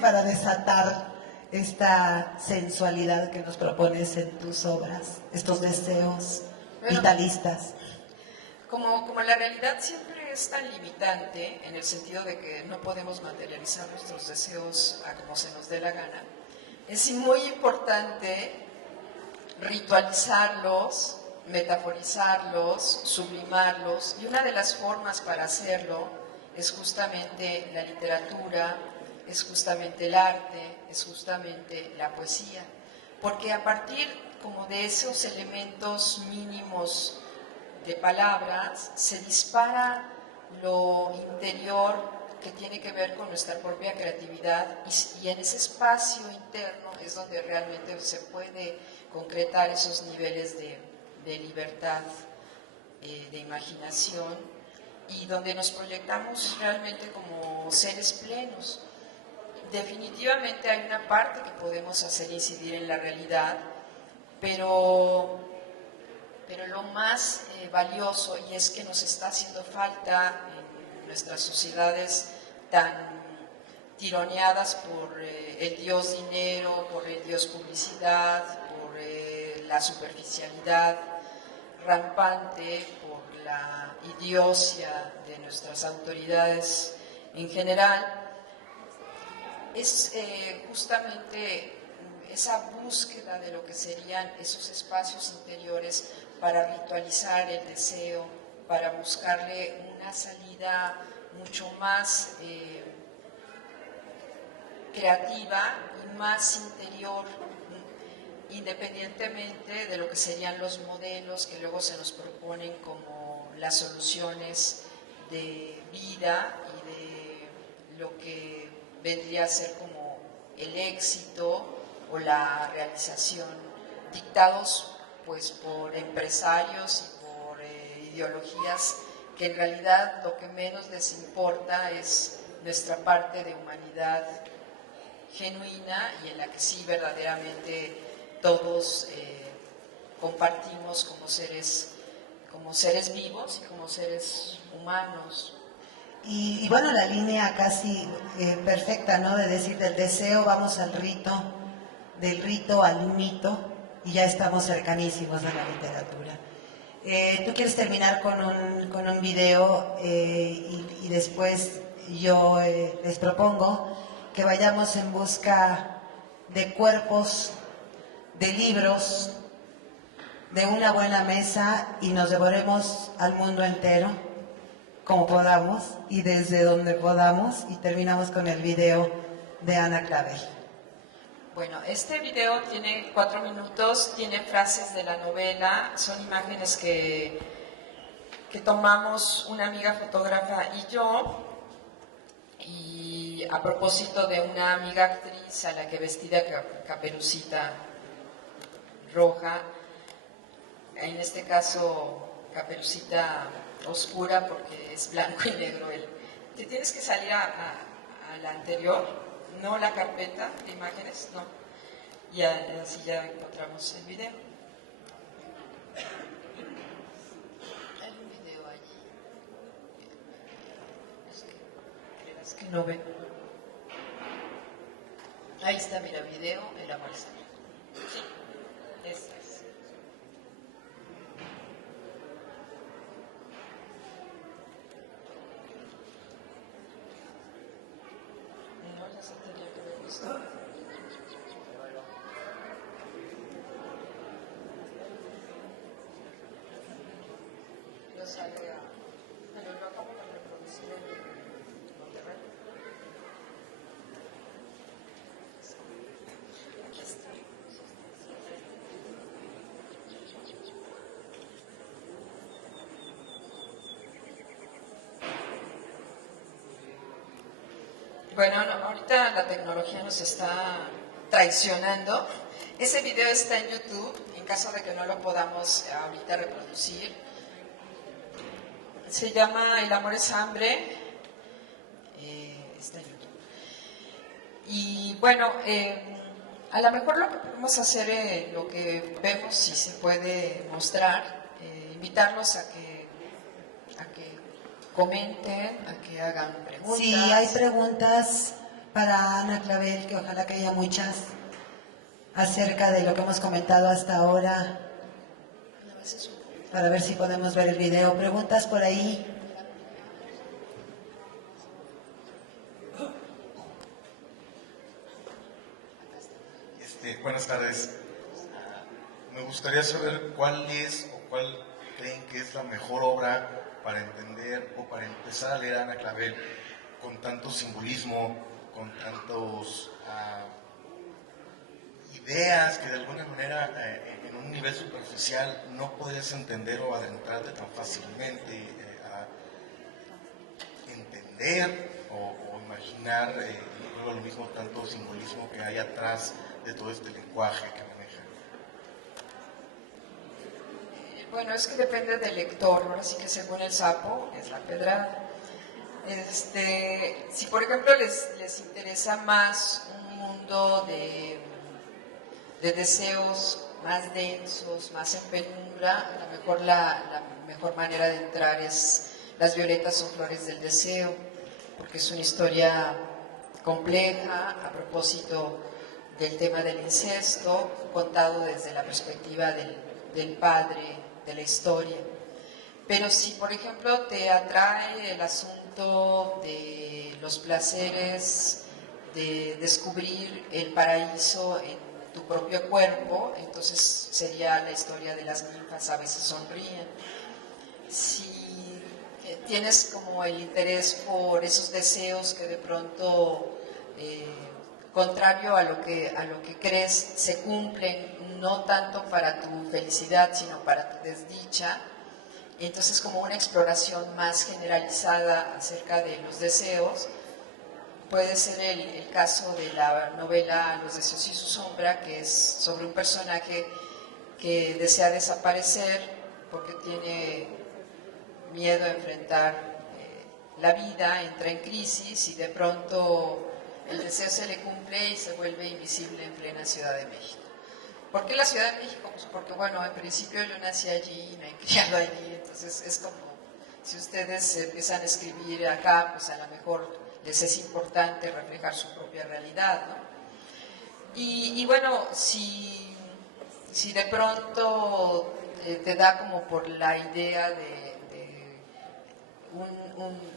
para desatar esta sensualidad que nos propones en tus obras, estos deseos vitalistas? Como la realidad siempre es tan limitante, en el sentido de que no podemos materializar nuestros deseos a como se nos dé la gana, es muy importante ritualizarlos, metaforizarlos, sublimarlos, y una de las formas para hacerlo es justamente la literatura, es justamente el arte, es justamente la poesía, porque a partir como de esos elementos mínimos de palabras se dispara lo interior que tiene que ver con nuestra propia creatividad, y en ese espacio interno es donde realmente se puede concretar esos niveles de libertad, de imaginación, y donde nos proyectamos realmente como seres plenos. Definitivamente hay una parte que podemos hacer incidir en la realidad, pero lo más valioso, y es que nos está haciendo falta en nuestras sociedades tan tironeadas por el dios dinero, por el dios publicidad, por la superficialidad rampante, por la idiocia de nuestras autoridades en general, es justamente esa búsqueda de lo que serían esos espacios interiores para ritualizar el deseo, para buscarle una salida mucho más creativa y más interior. independientemente de lo que serían los modelos que luego se nos proponen como las soluciones de vida y de lo que vendría a ser como el éxito o la realización, dictados pues por empresarios y por ideologías que en realidad lo que menos les importa es nuestra parte de humanidad genuina y en la que sí verdaderamente todos compartimos como seres vivos y como seres humanos. Y bueno, la línea casi perfecta, ¿no? De decir del deseo vamos al rito, del rito al mito, y ya estamos cercanísimos a la literatura. Tú quieres terminar con un video y después yo les propongo que vayamos en busca de cuerpos, de libros, de una buena mesa y nos devoremos al mundo entero como podamos y desde donde podamos, y terminamos con el video de Ana Clavel. Bueno, este video tiene 4 minutos, tiene frases de la novela, son imágenes que tomamos una amiga fotógrafa y yo, y a propósito de una amiga actriz a la que vestida Caperucita roja, en este caso Caperucita oscura porque es blanco y negro. Te tienes que salir a la anterior, no la carpeta de imágenes, no. Y así ya encontramos el video. Hay un video allí. Es que no ven. Ahí está, mira, video, el amor es amor. Sí, esta es. No sale pero lo acabo de reproducir en Monterrey. Aquí está. Bueno, no, ahorita la tecnología nos está traicionando. Ese video está en YouTube, en caso de que no lo podamos ahorita reproducir. Se llama El amor es hambre. Está en YouTube. Y bueno, a lo mejor lo que podemos hacer, lo que vemos, si se puede mostrar, invitarlos a que comenten, a que hagan preguntas. Sí, hay preguntas para Ana Clavel, que ojalá que haya muchas, acerca de lo que hemos comentado hasta ahora, para ver si podemos ver el video. Preguntas por ahí. Buenas tardes. Me gustaría saber cuál es o cuál creen que es la mejor obra para entender o para empezar a leer a Ana Clavel con tanto simbolismo, con tantos ideas que de alguna manera en un nivel superficial no puedes entender o adentrarte tan fácilmente a entender o imaginar, luego lo mismo, tanto simbolismo que hay atrás de todo este lenguaje que maneja. Bueno, es que depende del lector, ahora sí que según el sapo es la pedrada. Si por ejemplo les interesa más un mundo de deseos más densos, más en penumbra, a lo mejor la mejor manera de entrar es Las violetas son flores del deseo, porque es una historia compleja a propósito del tema del incesto, contado desde la perspectiva del padre de la historia. Pero si, por ejemplo, te atrae el asunto de los placeres, de descubrir el paraíso en tu propio cuerpo, entonces sería la historia de las ninfas a veces sonríen. Si tienes como el interés por esos deseos que de pronto contrario a lo que crees, se cumplen no tanto para tu felicidad, sino para tu desdicha. Y entonces como una exploración más generalizada acerca de los deseos. Puede ser el caso de la novela Los deseos y su sombra, que es sobre un personaje que desea desaparecer porque tiene miedo a enfrentar la vida, entra en crisis y de pronto el deseo se le cumple y se vuelve invisible en plena Ciudad de México. ¿Por qué la Ciudad de México? Pues porque, bueno, en principio yo nací allí y me he criado allí, entonces es como si ustedes empiezan a escribir acá, pues a lo mejor les es importante reflejar su propia realidad, ¿no? Y bueno, si de pronto te da como por la idea de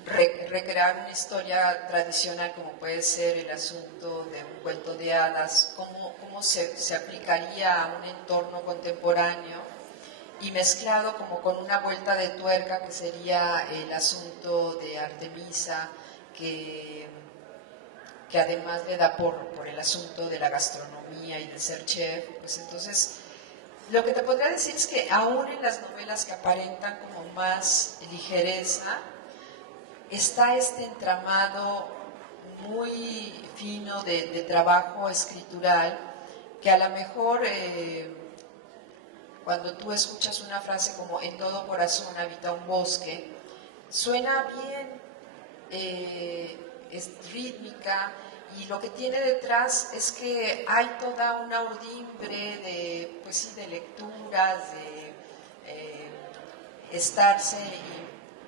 recrear una historia tradicional como puede ser el asunto de un cuento de hadas, cómo se aplicaría a un entorno contemporáneo y mezclado como con una vuelta de tuerca que sería el asunto de Artemisa, que además le da por el asunto de la gastronomía y de ser chef, pues entonces lo que te podría decir es que aún en las novelas que aparentan como más ligereza, está este entramado muy fino de trabajo escritural que a lo mejor cuando tú escuchas una frase como en todo corazón habita un bosque, suena bien, es rítmica, y lo que tiene detrás es que hay toda una urdimbre de, pues sí, de lecturas, de estarse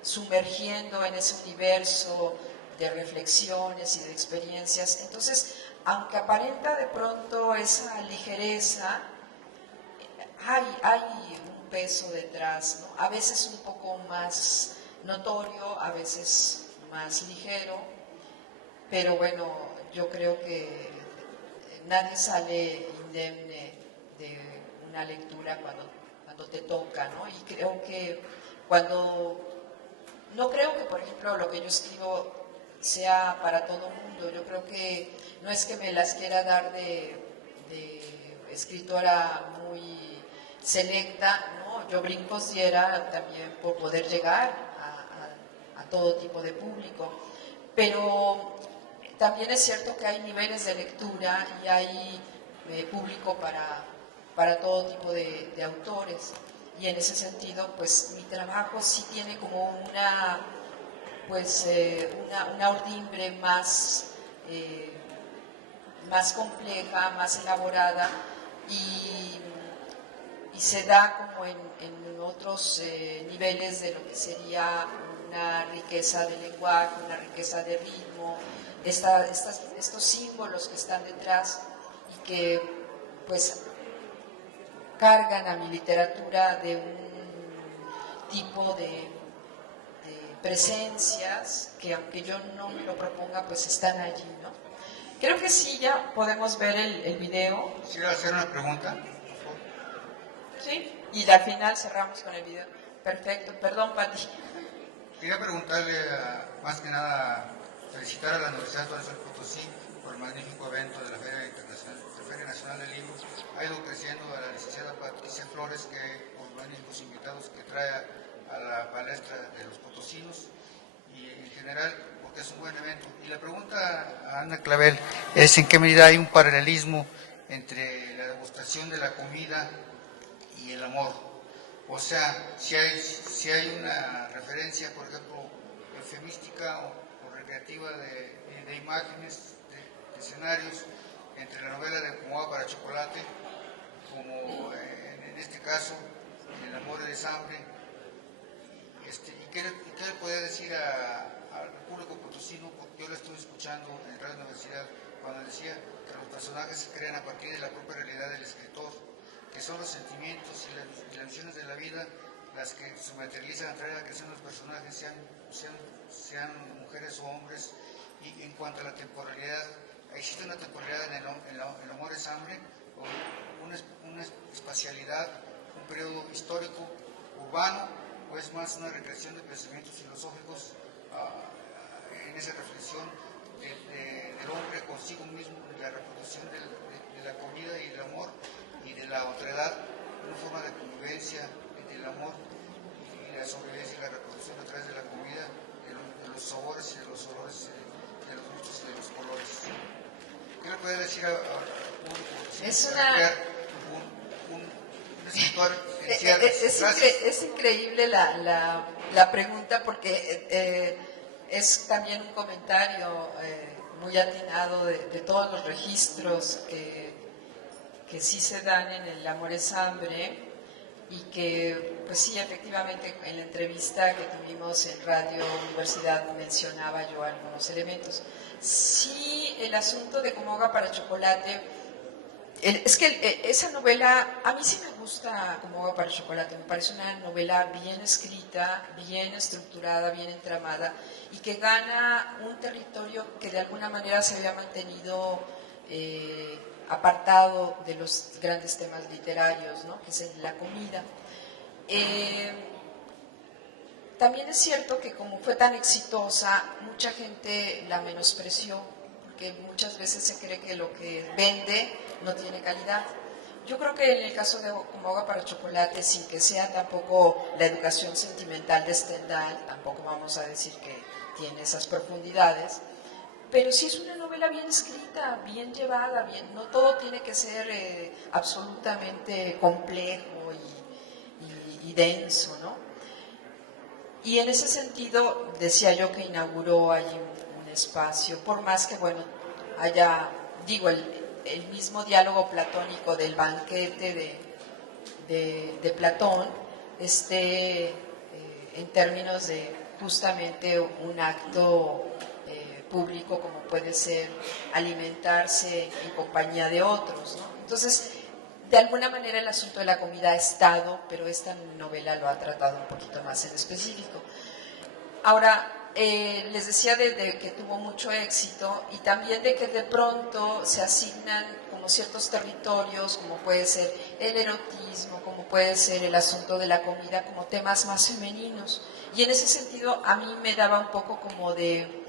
sumergiendo en ese universo de reflexiones y de experiencias. Entonces, aunque aparenta de pronto esa ligereza, hay un peso detrás, ¿no? A veces un poco más notorio, a veces más ligero, pero bueno, yo creo que nadie sale indemne de una lectura cuando te toca, ¿no? Y creo que no creo que, por ejemplo, lo que yo escribo sea para todo el mundo. Yo creo que no es que me las quiera dar de escritora muy selecta, ¿no? Yo brincos diera también por poder llegar a todo tipo de público. Pero también es cierto que hay niveles de lectura y hay público para todo tipo de autores. Y en ese sentido, pues mi trabajo sí tiene como una urdimbre más compleja, más elaborada y se da como en otros niveles de lo que sería una riqueza de lenguaje, una riqueza de ritmo, estos símbolos que están detrás y que pues cargan a mi literatura de un tipo de presencias que aunque yo no me lo proponga, pues están allí, ¿no? Creo que sí, ya podemos ver el video. Quisiera hacer una pregunta. Sí, y al final cerramos con el video. Perfecto, perdón, Pati. Quería preguntarle, más que nada, felicitar a la Universidad de San Luis Potosí por el magnífico evento de la Feria Nacional del Libro. Ha ido creciendo a la licenciada Patricia Flores, que con magníficos invitados que trae a la palestra de los potosinos y en general, porque es un buen evento. Y la pregunta a Ana Clavel es en qué medida hay un paralelismo entre la degustación de la comida y el amor. O sea, si hay una referencia, por ejemplo, eufemística o recreativa de imágenes, de escenarios, entre la novela de Como agua para chocolate, como en este caso, El amor es hambre. ¿Y qué le podría decir al público potosino? Porque yo lo estuve escuchando en Radio Universidad cuando decía que los personajes se crean a partir de la propia realidad del escritor, que son los sentimientos y las visiones de la vida las que se materializan a través de la creación de los personajes, sean mujeres o hombres. Y en cuanto a la temporalidad, ¿existe una temporalidad en el amor es hambre? ¿O una espacialidad, un periodo histórico, urbano, o es más una recreación de pensamientos filosóficos en esa reflexión del hombre consigo mismo, de la le puede decir a Es una... un escritor en cierres? Es increíble la pregunta porque es también un comentario muy atinado de todos los registros que sí se dan en El amor es hambre, y que, pues sí, efectivamente, en la entrevista que tuvimos en Radio Universidad mencionaba yo algunos elementos. Sí, el asunto de Como agua para chocolate, es que esa novela, a mí sí me gusta Como agua para chocolate, me parece una novela bien escrita, bien estructurada, bien entramada, y que gana un territorio que de alguna manera se había mantenido apartado de los grandes temas literarios, ¿no? Que es la comida. También es cierto que como fue tan exitosa, mucha gente la menospreció, porque muchas veces se cree que lo que vende no tiene calidad. Yo creo que en el caso de Como agua para chocolate, sin que sea tampoco la educación sentimental de Stendhal, tampoco vamos a decir que tiene esas profundidades, pero sí es una novela bien escrita, bien llevada, bien, no todo tiene que ser absolutamente complejo y denso, ¿no? Y en ese sentido, decía yo que inauguró allí un espacio, por más que, bueno, haya, digo, el mismo diálogo platónico del banquete de Platón, en términos de justamente un acto público como puede ser alimentarse en compañía de otros, ¿no? Entonces, de alguna manera el asunto de la comida ha estado, pero esta novela lo ha tratado un poquito más en específico. Ahora, les decía de que tuvo mucho éxito y también de que de pronto se asignan como ciertos territorios, como puede ser el erotismo, como puede ser el asunto de la comida, como temas más femeninos. Y en ese sentido a mí me daba un poco como de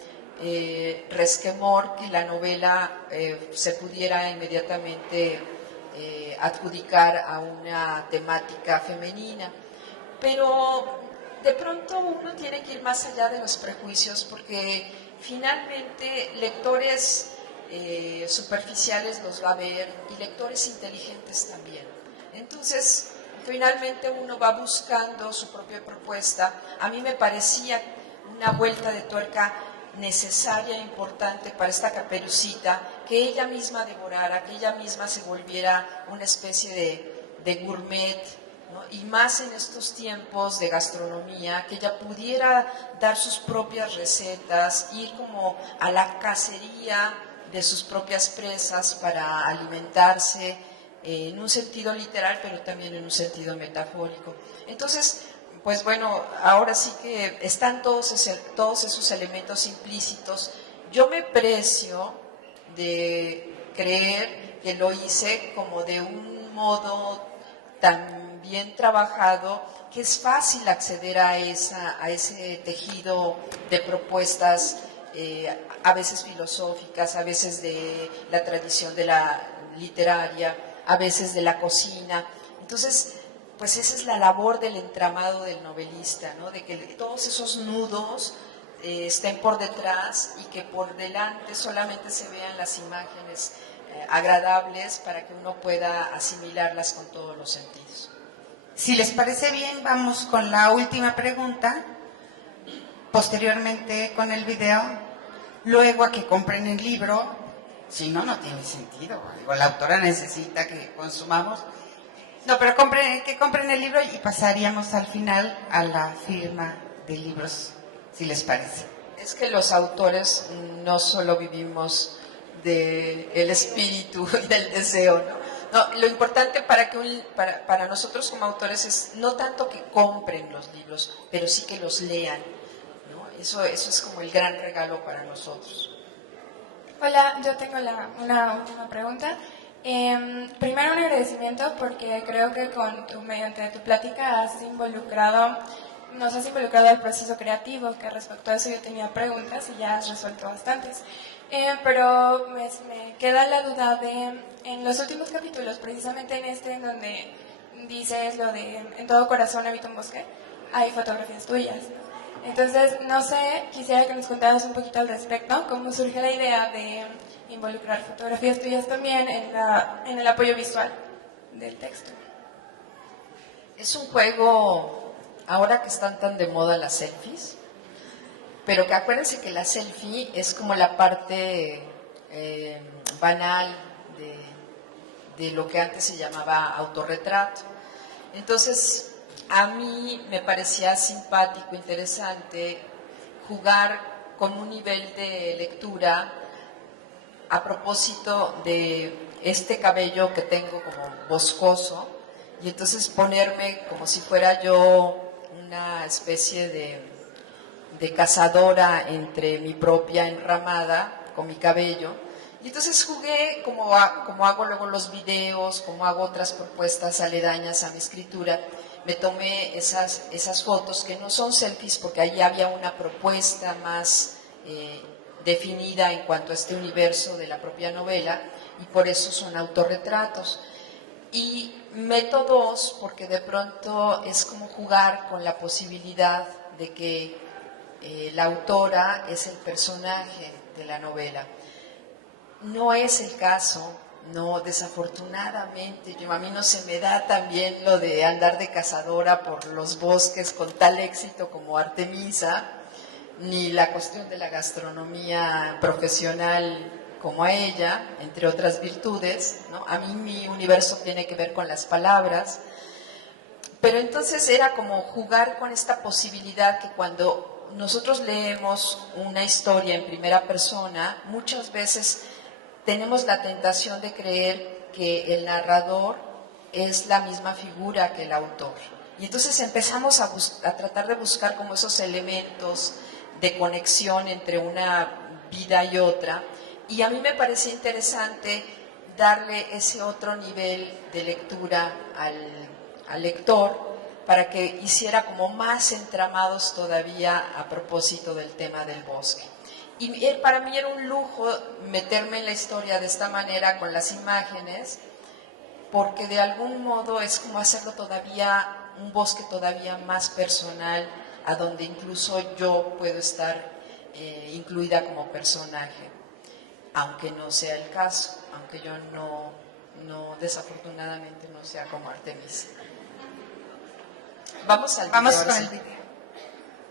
resquemor que la novela se pudiera inmediatamente adjudicar a una temática femenina, pero de pronto uno tiene que ir más allá de los prejuicios, porque finalmente lectores superficiales los va a ver y lectores inteligentes también. Entonces, finalmente uno va buscando su propia propuesta. A mí me parecía una vuelta de tuerca necesaria e importante para esta Caperucita, que ella misma devorara, que ella misma se volviera una especie de gourmet, ¿no? Y más en estos tiempos de gastronomía, que ella pudiera dar sus propias recetas, ir como a la cacería de sus propias presas para alimentarse en un sentido literal, pero también en un sentido metafórico. Entonces, pues bueno, ahora sí que están todos esos elementos implícitos. Yo me precio de creer que lo hice como de un modo tan bien trabajado que es fácil acceder a ese tejido de propuestas, a veces filosóficas, a veces de la tradición de la literaria, a veces de la cocina. Entonces, pues esa es la labor del entramado del novelista, ¿no? De que todos esos nudos estén por detrás y que por delante solamente se vean las imágenes agradables para que uno pueda asimilarlas con todos los sentidos. Si les parece bien, vamos con la última pregunta, posteriormente con el video, luego a que compren el libro, si no, no tiene sentido. Digo, la autora necesita que consumamos. No, pero que compren el libro y pasaríamos al final a la firma de libros, si les parece. Es que los autores no solo vivimos del espíritu y del deseo, ¿no? No, lo importante para nosotros como autores es no tanto que compren los libros, pero sí que los lean, ¿no? Eso es como el gran regalo para nosotros. Hola, yo tengo una última pregunta. Primero un agradecimiento porque creo que mediante tu plática nos has involucrado al proceso creativo, que respecto a eso yo tenía preguntas y ya has resuelto bastantes. Pero me queda la duda en los últimos capítulos, precisamente en donde dices lo de en todo corazón habita un bosque, hay fotografías tuyas. Entonces, no sé, quisiera que nos contaras un poquito al respecto, cómo surge la idea involucrar fotografías tuyas también en el apoyo visual del texto. Es un juego, ahora que están tan de moda las selfies, pero que acuérdense que la selfie es como la parte banal de lo que antes se llamaba autorretrato. Entonces, a mí me parecía simpático, interesante, jugar con un nivel de lectura a propósito de este cabello que tengo como boscoso, y entonces ponerme como si fuera yo una especie de cazadora entre mi propia enramada con mi cabello. Y entonces jugué como hago luego los videos, como hago otras propuestas aledañas a mi escritura. Me tomé esas fotos que no son selfies porque allí había una propuesta más definida en cuanto a este universo de la propia novela, y por eso son autorretratos. Y meto dos porque de pronto es como jugar con la posibilidad de que la autora es el personaje de la novela. No es el caso, no, desafortunadamente, a mí no se me da también lo de andar de cazadora por los bosques con tal éxito como Artemisa, ni la cuestión de la gastronomía profesional como a ella, entre otras virtudes, ¿no? A mí mi universo tiene que ver con las palabras, pero entonces era como jugar con esta posibilidad que cuando nosotros leemos una historia en primera persona, muchas veces tenemos la tentación de creer que el narrador es la misma figura que el autor. Y entonces empezamos a tratar de buscar como esos elementos de conexión entre una vida y otra. Y a mí me parecía interesante darle ese otro nivel de lectura al lector para que hiciera como más entramados todavía a propósito del tema del bosque. Y para mí era un lujo meterme en la historia de esta manera con las imágenes, porque de algún modo es como hacerlo todavía, un bosque todavía más personal, a donde incluso yo puedo estar incluida como personaje, aunque no sea el caso, aunque yo no desafortunadamente no sea como Artemisa. Vamos al video. Vamos con el video.